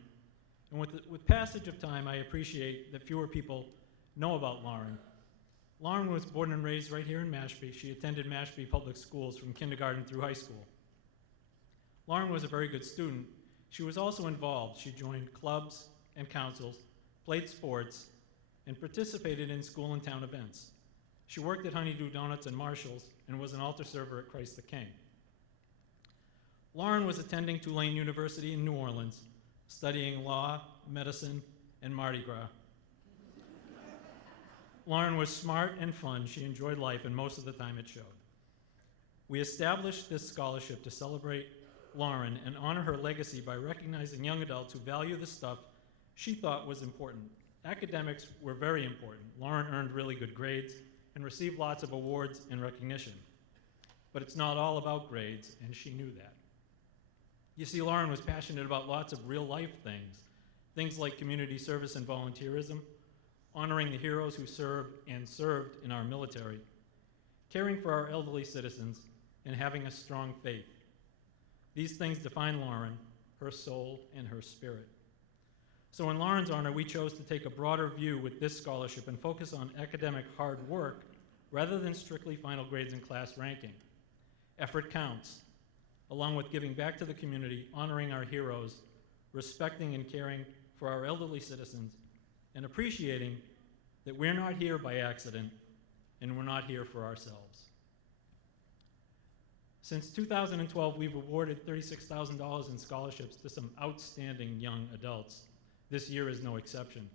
And with passage of time, I appreciate that fewer people know about Lauren. Lauren was born and raised right here in Mashpee. She attended Mashpee Public Schools from kindergarten through high school. Lauren was a very good student. She was also involved. She joined clubs and councils, played sports, and participated in school and town events. She worked at Honeydew Donuts and Marshall's and was an altar server at Christ the King. Lauren was attending Tulane University in New Orleans, studying law, medicine, and Mardi Gras. Lauren was smart and fun. She enjoyed life, and most of the time it showed. We established this scholarship to celebrate Lauren and honor her legacy by recognizing young adults who value the stuff she thought was important. Academics were very important. Lauren earned really good grades and received lots of awards and recognition. But it's not all about grades, and she knew that. You see, Lauren was passionate about lots of real-life things like community service and volunteerism, honoring the heroes who served in our military, caring for our elderly citizens, and having a strong faith. These things define Lauren, her soul, and her spirit. So in Lauren's honor, we chose to take a broader view with this scholarship and focus on academic hard work rather than strictly final grades and class ranking. Effort counts, along with giving back to the community, honoring our heroes, respecting and caring for our elderly citizens, and appreciating that we're not here by accident and we're not here for ourselves. Since 2012, we've awarded $36,000 in scholarships to some outstanding young adults. This year is no exception.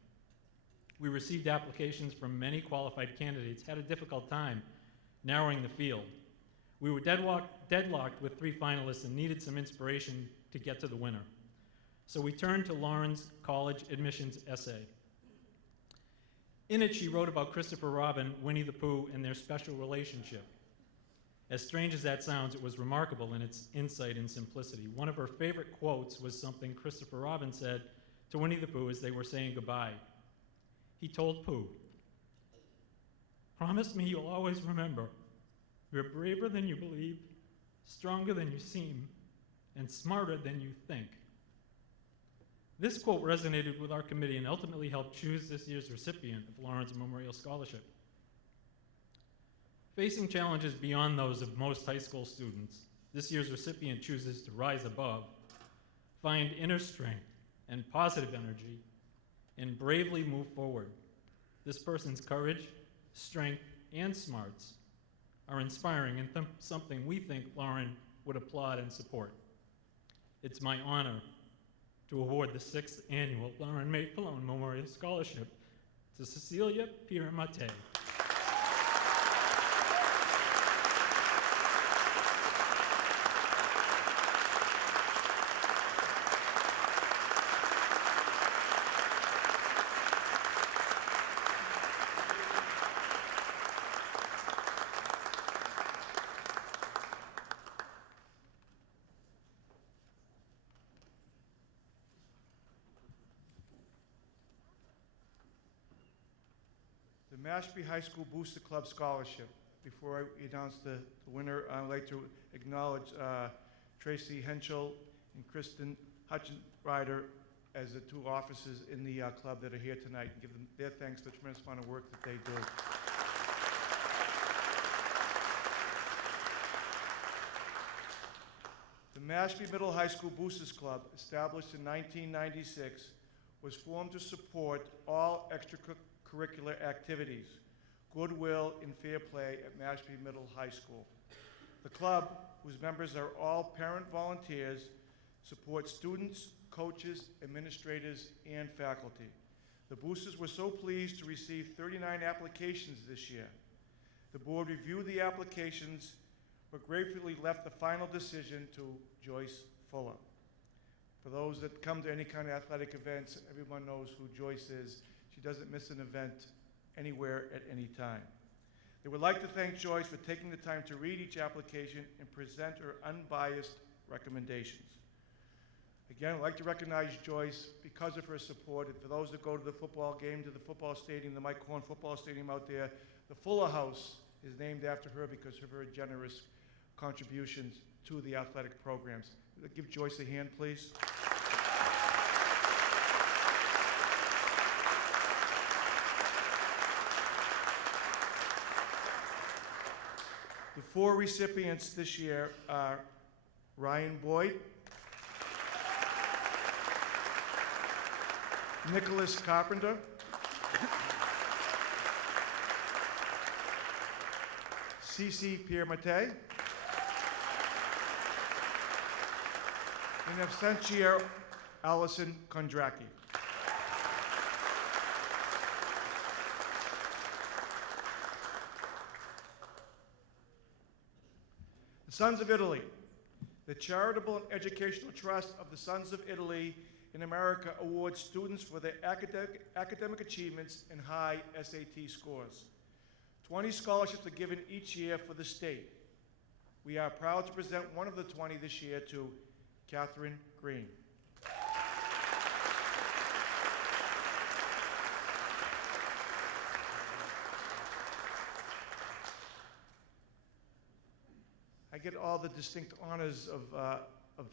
We received applications from many qualified candidates, had a difficult time narrowing the field. We were deadlocked with 3 finalists and needed some inspiration to get to the winner. So we turned to Lauren's college admissions essay. In it, she wrote about Christopher Robin, Winnie the Pooh, and their special relationship. As strange as that sounds, it was remarkable in its insight and simplicity. One of her favorite quotes was something Christopher Robin said to Winnie the Pooh as they were saying goodbye. He told Pooh, "Promise me you'll always remember, you're braver than you believe, stronger than you seem, and smarter than you think." This quote resonated with our committee and ultimately helped choose this year's recipient of Lauren's Memorial Scholarship. Facing challenges beyond those of most high school students, this year's recipient chooses to rise above, find inner strength and positive energy, and bravely move forward. This person's courage, strength, and smarts are inspiring and something we think Lauren would applaud and support. It's my honor to award the 6th annual Lauren May Falone Memorial Scholarship to Cecilia Piramate. The Mashpee High School Booster Club Scholarship. Before I announce the winner, I'd like to acknowledge Tracy Henschel and Kristen Hutchenrider as the 2 officers in the club that are here tonight, and give them their thanks for the tremendous amount of work that they do. The Mashpee Middle High School Boosters Club, established in 1996, was formed to support all extracurricular activities, goodwill, and fair play at Mashpee Middle High School. The club, whose members are all parent volunteers, supports students, coaches, administrators, and faculty. The boosters were so pleased to receive 39 applications this year. The board reviewed the applications, but gratefully left the final decision to Joyce Fuller. For those that come to any kind of athletic events, everyone knows who Joyce is. She doesn't miss an event anywhere at any time. They would like to thank Joyce for taking the time to read each application and present her unbiased recommendations. Again, I'd like to recognize Joyce because of her support. And for those that go to the football game, to the football stadium, the Mike Horn football stadium out there, the Fuller House is named after her because of her generous contributions to the athletic programs. Give Joyce a hand, please. The four recipients this year are Ryan Boyd, Nicholas Carpenter, Cece Pierre-Mate, and Evsentia Allison Kondraki. The Sons of Italy. The Charitable and Educational Trust of the Sons of Italy in America awards students for their academic achievements and high SAT scores. 20 scholarships are given each year for the state. We are proud to present one of the 20 this year to Catherine Green. I get all the distinct honors of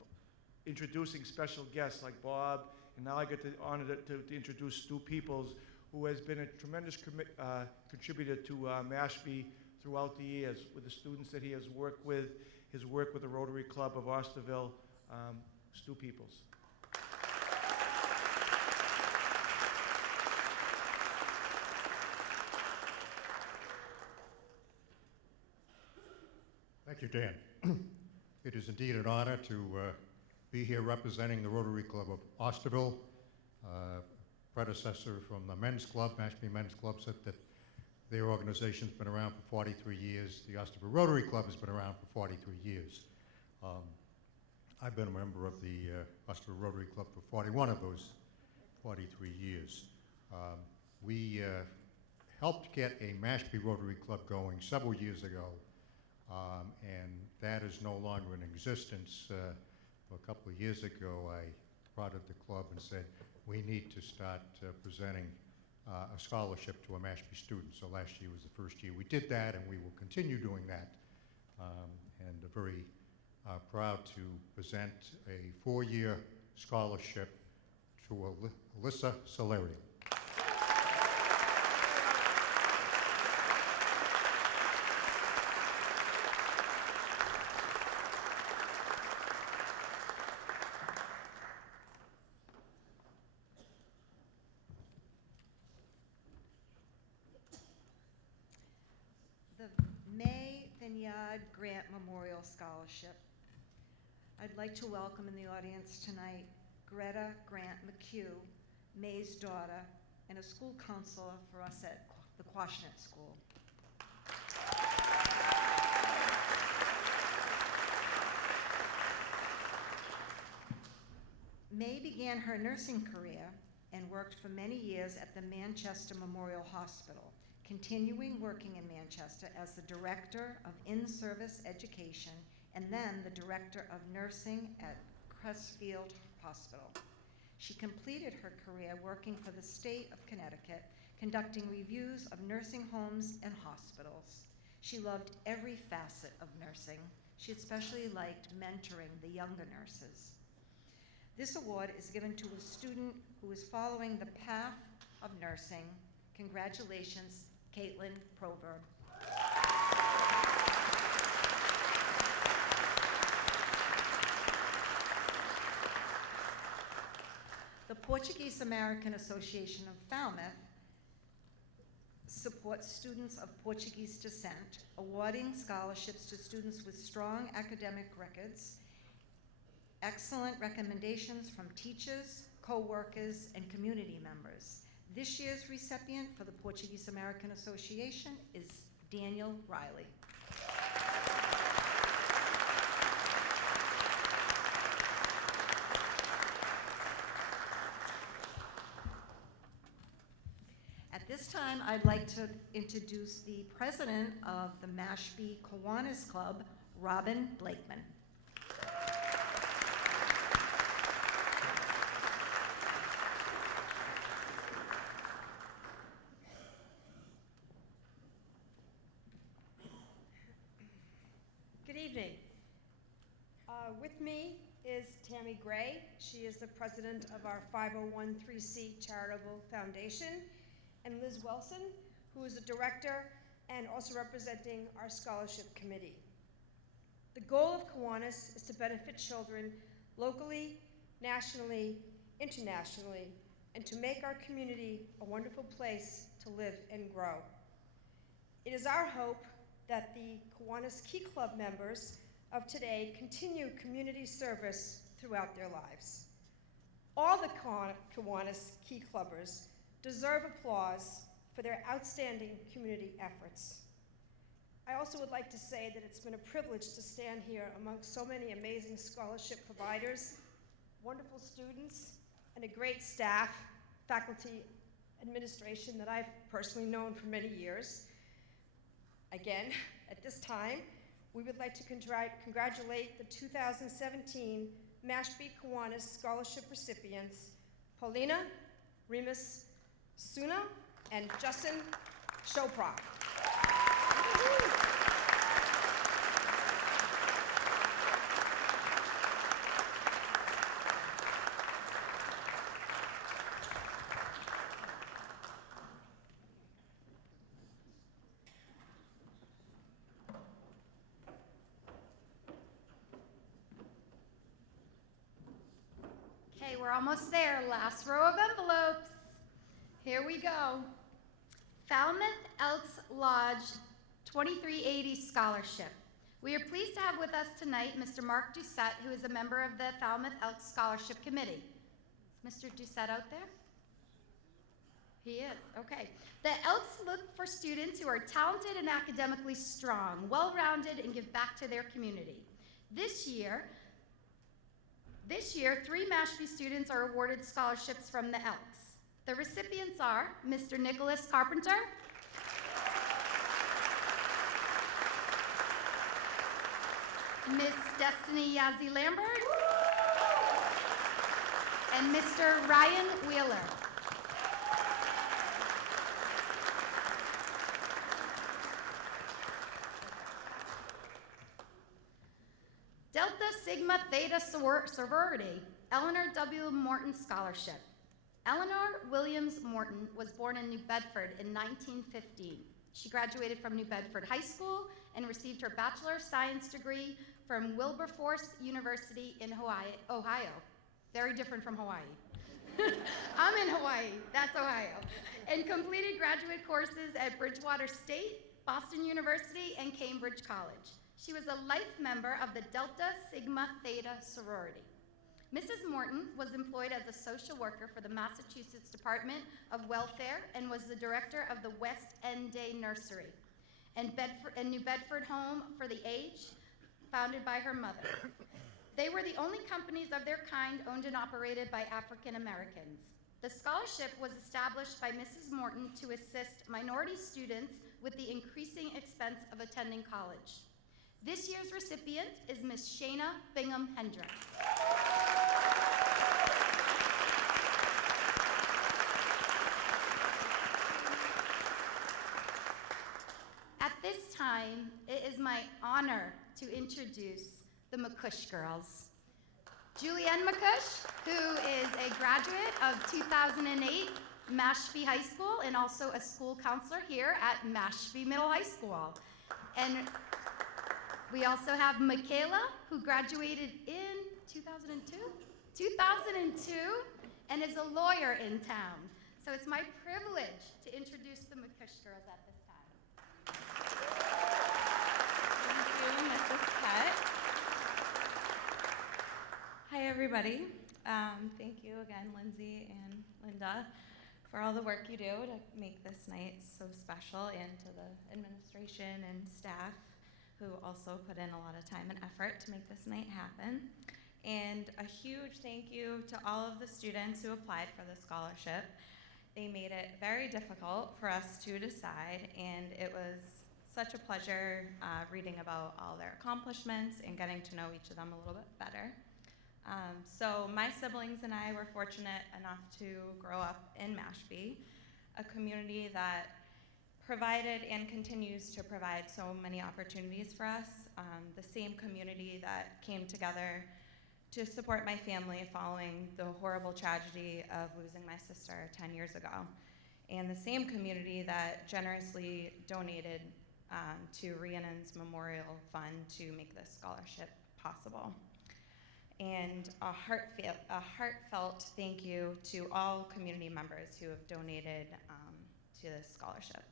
introducing special guests like Bob, and now I get the honor to introduce Stu Peoples, who has been a tremendous contributor to Mashpee throughout the years with the students that he has worked with, his work with the Rotary Club of Osterville. Stu Peoples. Thank you, Dan. It is indeed an honor to be here representing the Rotary Club of Osterville. Predecessor from the Men's Club, Mashpee Men's Club, said that their organization's been around for 43 years. The Osterville Rotary Club has been around for 43 years. I've been a member of the Osterville Rotary Club for 41 of those 43 years. We helped get a Mashpee Rotary Club going several years ago, and that is no longer in existence. A couple of years ago, I prodded the club and said, we need to start presenting a scholarship to a Mashpee student. So last year was the first year we did that, and we will continue doing that. And very proud to present a 4-year scholarship to Alyssa Solarium. The May Vineyard Grant Memorial Scholarship. I'd like to welcome in the audience tonight Greta Grant McHugh, May's daughter, and a school counselor for us at the Quashnet School. May began her nursing career and worked for many years at the Manchester Memorial Hospital, continuing working in Manchester as the Director of In-Service Education and then the Director of Nursing at Crestfield Hospital. She completed her career working for the state of Connecticut, conducting reviews of nursing homes and hospitals. She loved every facet of nursing. She especially liked mentoring the younger nurses. This award is given to a student who is following the path of nursing. Congratulations, Caitlin Proverb. The Portuguese American Association of Falmouth supports students of Portuguese descent, awarding scholarships to students with strong academic records, excellent recommendations from teachers, co-workers, and community members. This year's recipient for the Portuguese American Association is Daniel Riley. time, I'd like to introduce the president of the Mashpee Kiwanis Club, Robin Blakeman. Good evening. With me is Tammy Gray. She is the president of our 501(c) Charitable Foundation, and Liz Wilson, who is the director and also representing our scholarship committee. The goal of Kiwanis is to benefit children locally, nationally, internationally, and to make our community a wonderful place to live and grow. It is our hope that the Kiwanis Key Club members of today continue community service throughout their lives. All the Kiwanis Key Clubbers deserve applause for their outstanding community efforts. I also would like to say that it's been a privilege to stand here amongst so many amazing scholarship providers, wonderful students, and a great staff, faculty, administration that I've personally known for many years. Again, at this time, we would like to congratulate the 2017 Mashpee Kiwanis Scholarship recipients, Paulina, Remus Suna, and Justin Chopra. Okay, we're almost there. Last row of envelopes. Here we go. Falmouth Elks Lodge 2380 Scholarship. We are pleased to have with us tonight Mr. Mark Doucette, who is a member of the Falmouth Elks Scholarship Committee. Is Mr. Doucette out there? He is, okay. The Elks look for students who are talented and academically strong, well-rounded, and give back to their community. This year, 3 Mashpee students are awarded scholarships from the Elks. The recipients are Mr. Nicholas Carpenter, Miss Destiny Yazzie Lambert, and Mr. Ryan Wheeler. Delta Sigma Theta Sorority, Eleanor W. Morton Scholarship. Eleanor Williams Morton was born in New Bedford in 1915. She graduated from New Bedford High School and received her Bachelor of Science degree from Wilberforce University in Ohio. Very different from Hawaii. I'm in Hawaii, that's Ohio. And completed graduate courses at Bridgewater State, Boston University, and Cambridge College. She was a life member of the Delta Sigma Theta sorority. Mrs. Morton was employed as a social worker for the Massachusetts Department of Welfare and was the director of the West End Day Nursery and New Bedford Home for the Aged, founded by her mother. They were the only companies of their kind owned and operated by African Americans. The scholarship was established by Mrs. Morton to assist minority students with the increasing expense of attending college. This year's recipient is Miss Shayna Bingham Hendricks. At this time, it is my honor to introduce the McCush girls. Julianne McCush, who is a graduate of 2008 Mashpee High School and also a school counselor here at Mashpee Middle High School. And we also have Michaela, who graduated in 2002? 2002, and is a lawyer in town. So it's my privilege to introduce the McCush girls at this time. Thank you, Mrs. Pett. Hi, everybody. Thank you again, Lindsay and Linda, for all the work you do to make this night so special, and to the administration and staff who also put in a lot of time and effort to make this night happen. And a huge thank you to all of the students who applied for the scholarship. They made it very difficult for us to decide, and it was such a pleasure reading about all their accomplishments and getting to know each of them a little bit better. So my siblings and I were fortunate enough to grow up in Mashpee, a community that provided and continues to provide so many opportunities for us. The same community that came together to support my family following the horrible tragedy of losing my sister 10 years ago. And the same community that generously donated to Rhiannon's Memorial Fund to make this scholarship possible. And a heartfelt thank you to all community members who have donated to this scholarship.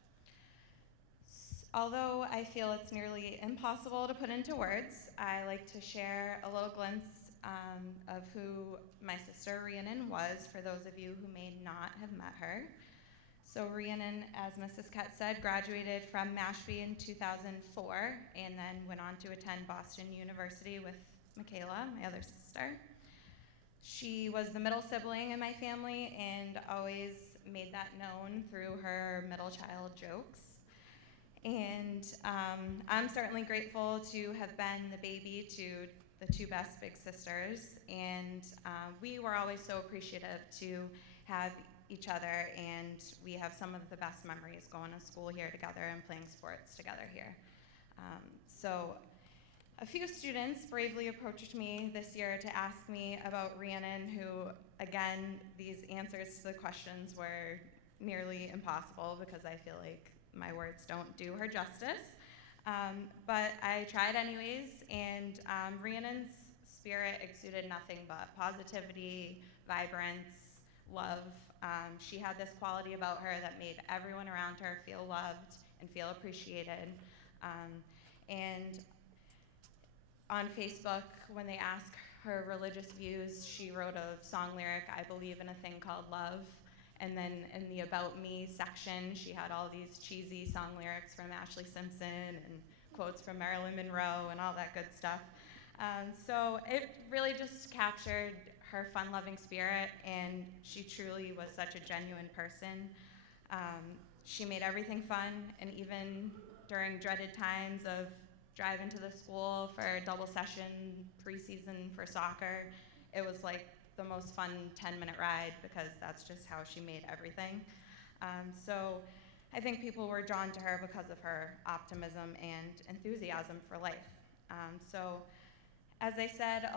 Although I feel it's nearly impossible to put into words, I like to share a little glimpse of who my sister Rhiannon was for those of you who may not have met her. So Rhiannon, as Mrs. Kett said, graduated from Mashpee in 2004 and then went on to attend Boston University with Michaela, my other sister. She was the middle sibling in my family and always made that known through her middle child jokes. And I'm certainly grateful to have been the baby to the two best big sisters, and we were always so appreciative to have each other, and we have some of the best memories going to school here together and playing sports together here. So a few students bravely approached me this year to ask me about Rhiannon, who, again, these answers to the questions were nearly impossible because I feel like my words don't do her justice. But I tried anyways, and Rhiannon's spirit exuded nothing but positivity, vibrance, love. She had this quality about her that made everyone around her feel loved and feel appreciated. And on Facebook, when they asked her religious views, she wrote a song lyric, "I believe in a thing called love." And then in the About Me section, she had all these cheesy song lyrics from Ashley Simpson and quotes from Marilyn Monroe and all that good stuff. So it really just captured her fun-loving spirit, and she truly was such a genuine person. She made everything fun, and even during dreaded times of driving to the school for a double session preseason for soccer, it was like the most fun 10-minute ride because that's just how she made everything. So I think people were drawn to her because of her optimism and enthusiasm for life. So as I said,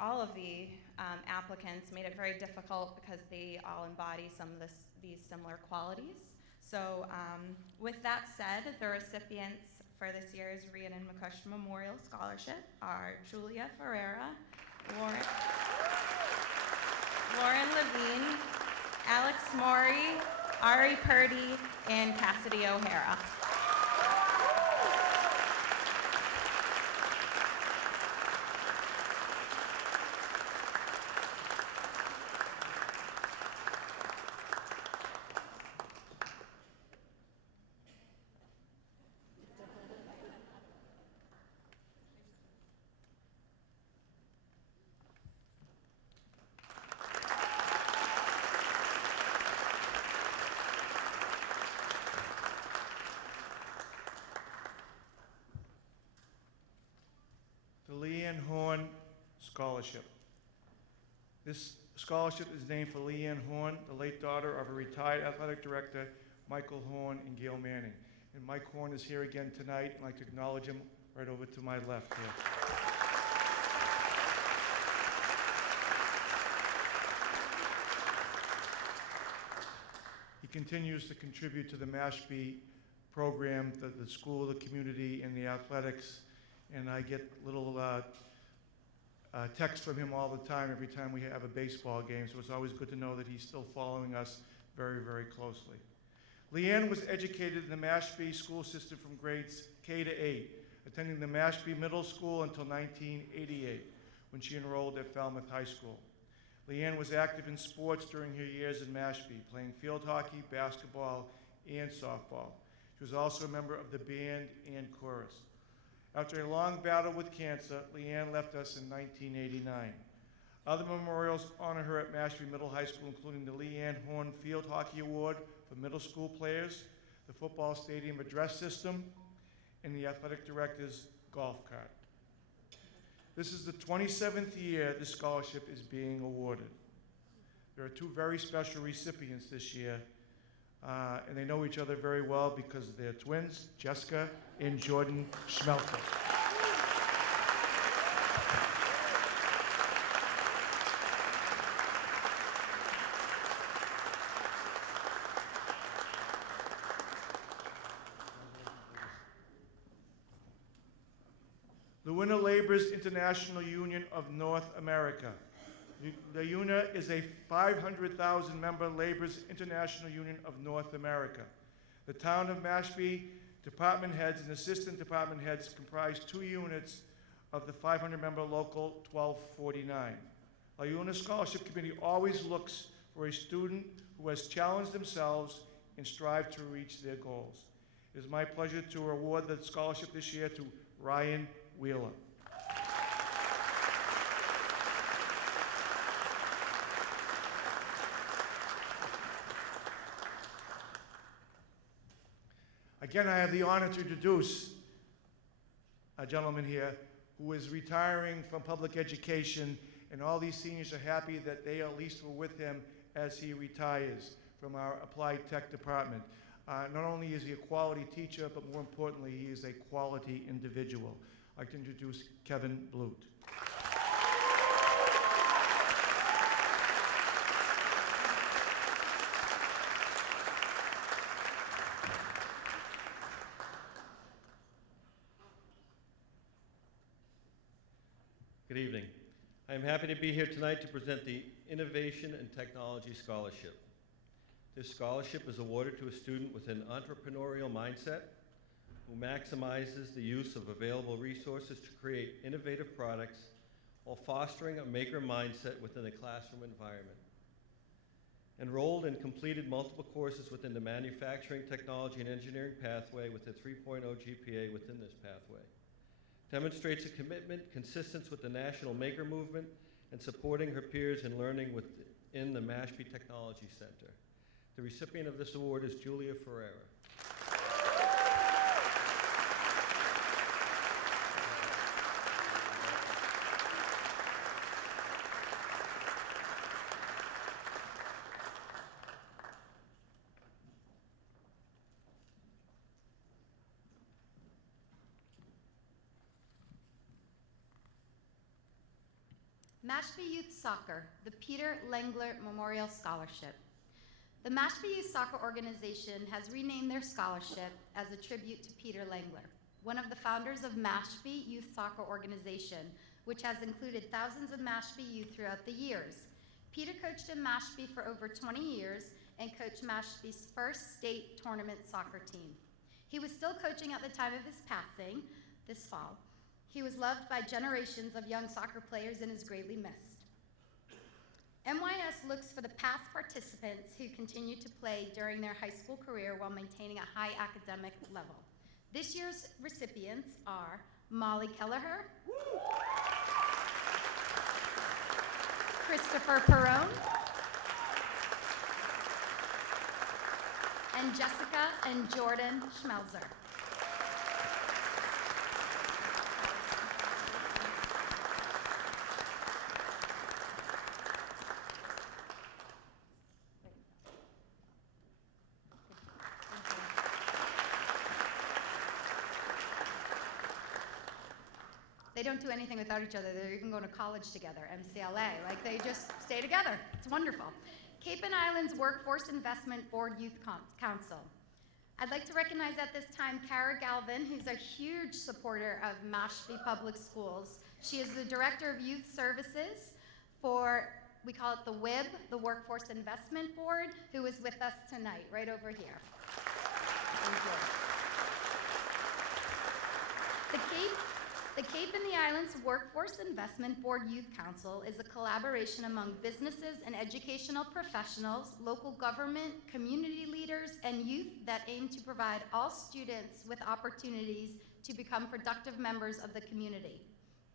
all of the applicants made it very difficult because they all embody some of these similar qualities. So with that said, the recipients for this year's Rhiannon McCush Memorial Scholarship are Julia Ferreira, Lauren Levine, Alex Maury, Ari Purdy, and Cassidy O'Hara. Scholarship. This scholarship is named for Leanne Horn, the late daughter of a retired athletic director, Michael Horn and Gail Manning. And Mike Horn is here again tonight. I'd like to acknowledge him right over to my left here. He continues to contribute to the Mashpee program, the school, the community, and the athletics. And I get little text from him all the time every time we have a baseball game, so it's always good to know that he's still following us very, very closely. Leanne was educated in the Mashpee school system from grades K to 8, attending the Mashpee Middle School until 1988, when she enrolled at Falmouth High School. Leanne was active in sports during her years in Mashpee, playing field hockey, basketball, and softball. She was also a member of the band and chorus. After a long battle with cancer, Leanne left us in 1989. Other memorials honor her at Mashpee Middle High School, including the Leanne Horn Field Hockey Award for middle school players, the football stadium address system, and the athletic director's golf cart. This is the 27th year this scholarship is being awarded. There are two very special recipients this year, and they know each other very well because they're twins, Jessica and Jordan Schmelker. The Winter Laborers International Union of North America. The UNA is a 500,000 member laborers international union of North America. The town of Mashpee department heads and assistant department heads comprise 2 units of the 500 member local 1249. Our UNA Scholarship Committee always looks for a student who has challenged themselves and strive to reach their goals. It is my pleasure to award the scholarship this year to Ryan Wheeler. Again, I have the honor to introduce a gentleman here who is retiring from public education, and all these seniors are happy that they at least were with him as he retires from our Applied Tech Department. Not only is he a quality teacher, but more importantly, he is a quality individual. I'd like to introduce Kevin Blute. Good evening. I am happy to be here tonight to present the Innovation and Technology Scholarship. This scholarship is awarded to a student with an entrepreneurial mindset who maximizes the use of available resources to create innovative products while fostering a maker mindset within the classroom environment. Enrolled and completed multiple courses within the manufacturing, technology, and engineering pathway with a 3.0 GPA within this pathway. Demonstrates a commitment consistent with the national maker movement and supporting her peers in learning within the Mashpee Technology Center. The recipient of this award is Julia Ferreira. Mashpee Youth Soccer, the Peter Lengler Memorial Scholarship. The Mashpee Youth Soccer Organization has renamed their scholarship as a tribute to Peter Lengler, one of the founders of Mashpee Youth Soccer Organization, which has included thousands of Mashpee youth throughout the years. Peter coached in Mashpee for over 20 years and coached Mashpee's first state tournament soccer team. He was still coaching at the time of his passing this fall. He was loved by generations of young soccer players and is greatly missed. MYS looks for the past participants who continue to play during their high school career while maintaining a high academic level. This year's recipients are Molly Kelleher, Christopher Perrone, and Jessica and Jordan Schmelzer. They don't do anything without each other. They're even going to college together, MCLA. Like, they just stay together. It's wonderful. Cape and Islands Workforce Investment Board Youth Council. I'd like to recognize at this time Kara Galvin, who's a huge supporter of Mashpee Public Schools. She is the Director of Youth Services for, we call it the WIB, the Workforce Investment Board, who is with us tonight, right over here. Thank you. The Cape and the Islands Workforce Investment Board Youth Council is a collaboration among businesses and educational professionals, local government, community leaders, and youth that aim to provide all students with opportunities to become productive members of the community.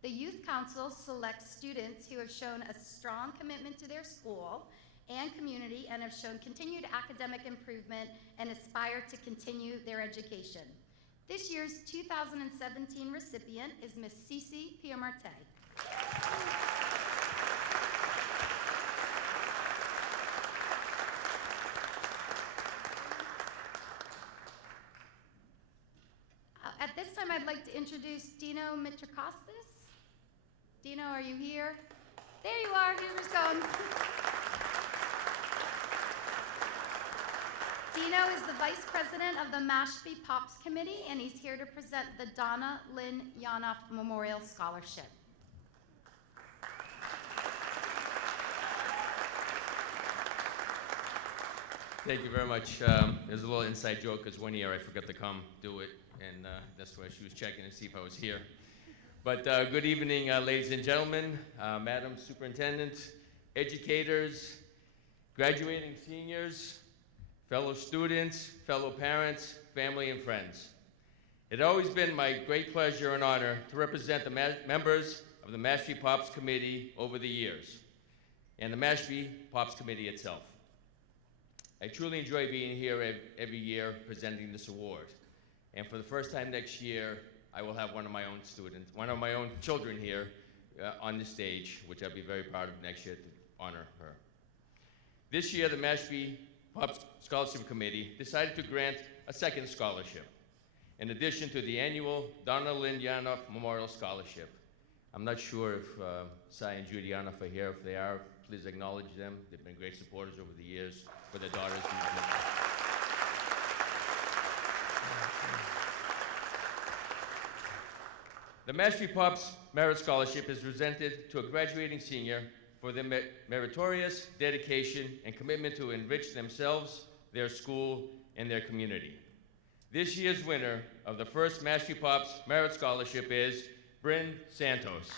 The Youth Council selects students who have shown a strong commitment to their school and community and have shown continued academic improvement and aspire to continue their education. This year's 2017 recipient is Miss Cece Piamarte. At this time, I'd like to introduce Dino Mitrakostas. Dino, are you here? There you are, here he comes. Dino is the Vice President of the Mashpee Pops Committee, and he's here to present the Donna Lynn Yanoff Memorial Scholarship. Thank you very much. There's a little inside joke because one year I forgot to come do it, and that's why she was checking to see if I was here. But good evening, ladies and gentlemen, Madam Superintendent, educators, graduating seniors, fellow students, fellow parents, family, and friends. It has always been my great pleasure and honor to represent the members of the Mashpee Pops Committee over the years, and the Mashpee Pops Committee itself. I truly enjoy being here every year presenting this award. And for the first time next year, I will have one of my own children here on the stage, which I'll be very proud of next year to honor her. This year, the Mashpee Pops Scholarship Committee decided to grant a second scholarship, in addition to the annual Donna Lynn Yanoff Memorial Scholarship. I'm not sure if Cy and Judy Yanoff are here. If they are, please acknowledge them. They've been great supporters over the years for their daughters. The Mashpee Pops Merit Scholarship is presented to a graduating senior for their meritorious dedication and commitment to enrich themselves, their school, and their community. This year's winner of the first Mashpee Pops Merit Scholarship is Bryn Santos.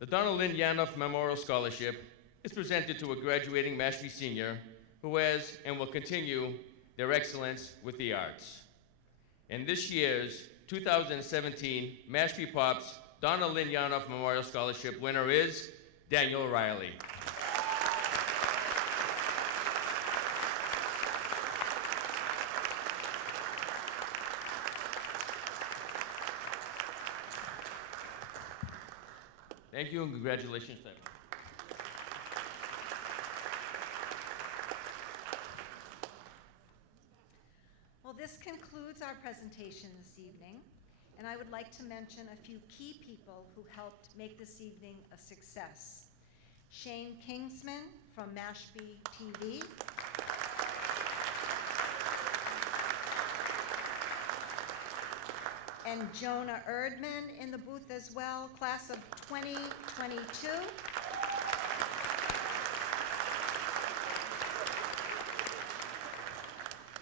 The Donna Lynn Yanoff Memorial Scholarship is presented to a graduating Mashpee senior who has and will continue their excellence with the arts. And this year's 2017 Mashpee Pops Donna Lynn Yanoff Memorial Scholarship winner is Daniel Riley. Thank you and congratulations to everyone. Well, this concludes our presentation this evening, and I would like to mention a few key people who helped make this evening a success. Shane Kingsman from Mashpee TV. And Jonah Erdman in the booth as well, class of 2022.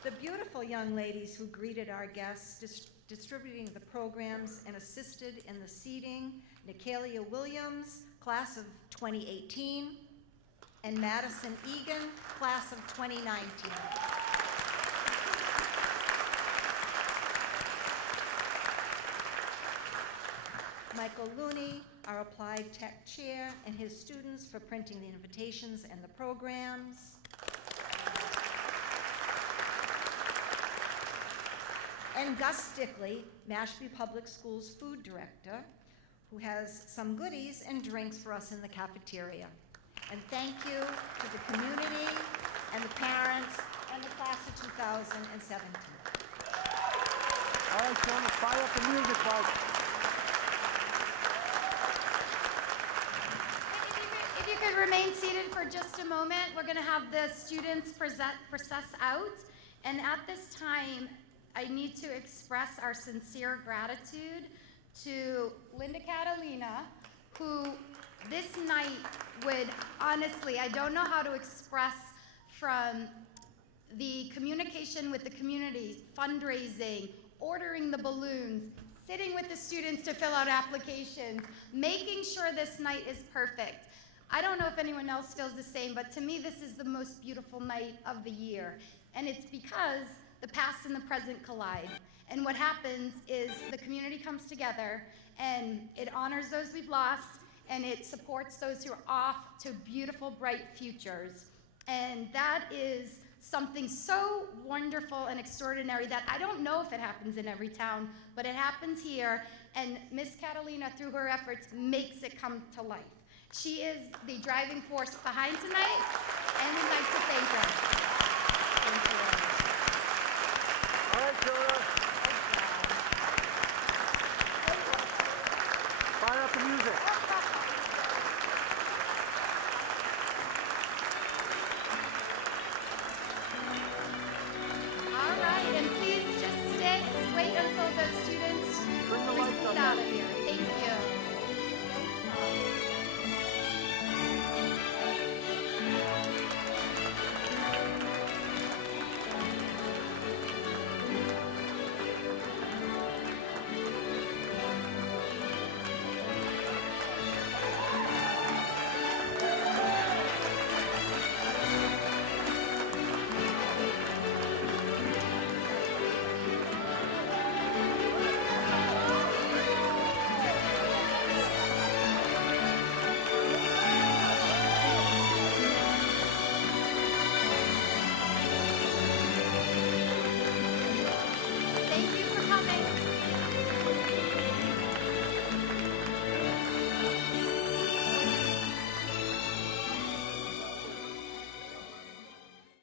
The beautiful young ladies who greeted our guests, distributing the programs and assisted in the seating, Nicalia Williams, class of 2018, and Madison Egan, class of 2019. Michael Looney, our Applied Tech Chair, and his students for printing the invitations and the programs. And Gus Stickley, Mashpee Public Schools Food Director, who has some goodies and drinks for us in the cafeteria. And thank you to the community and the parents and the class of 2017. All right, Jonah, fire up the music, folks. If you could remain seated for just a moment, we're going to have the students process out. And at this time, I need to express our sincere gratitude to Linda Catalina, who this night would, honestly, I don't know how to express from the communication with the community, fundraising, ordering the balloons, sitting with the students to fill out applications, making sure this night is perfect. I don't know if anyone else feels the same, but to me, this is the most beautiful night of the year. And it's because the past and the present collide. And what happens is the community comes together and it honors those we've lost and it supports those who are off to beautiful, bright futures. And that is something so wonderful and extraordinary that I don't know if it happens in every town, but it happens here. And Miss Catalina, through her efforts, makes it come to life. She is the driving force behind tonight, and we'd like to thank her.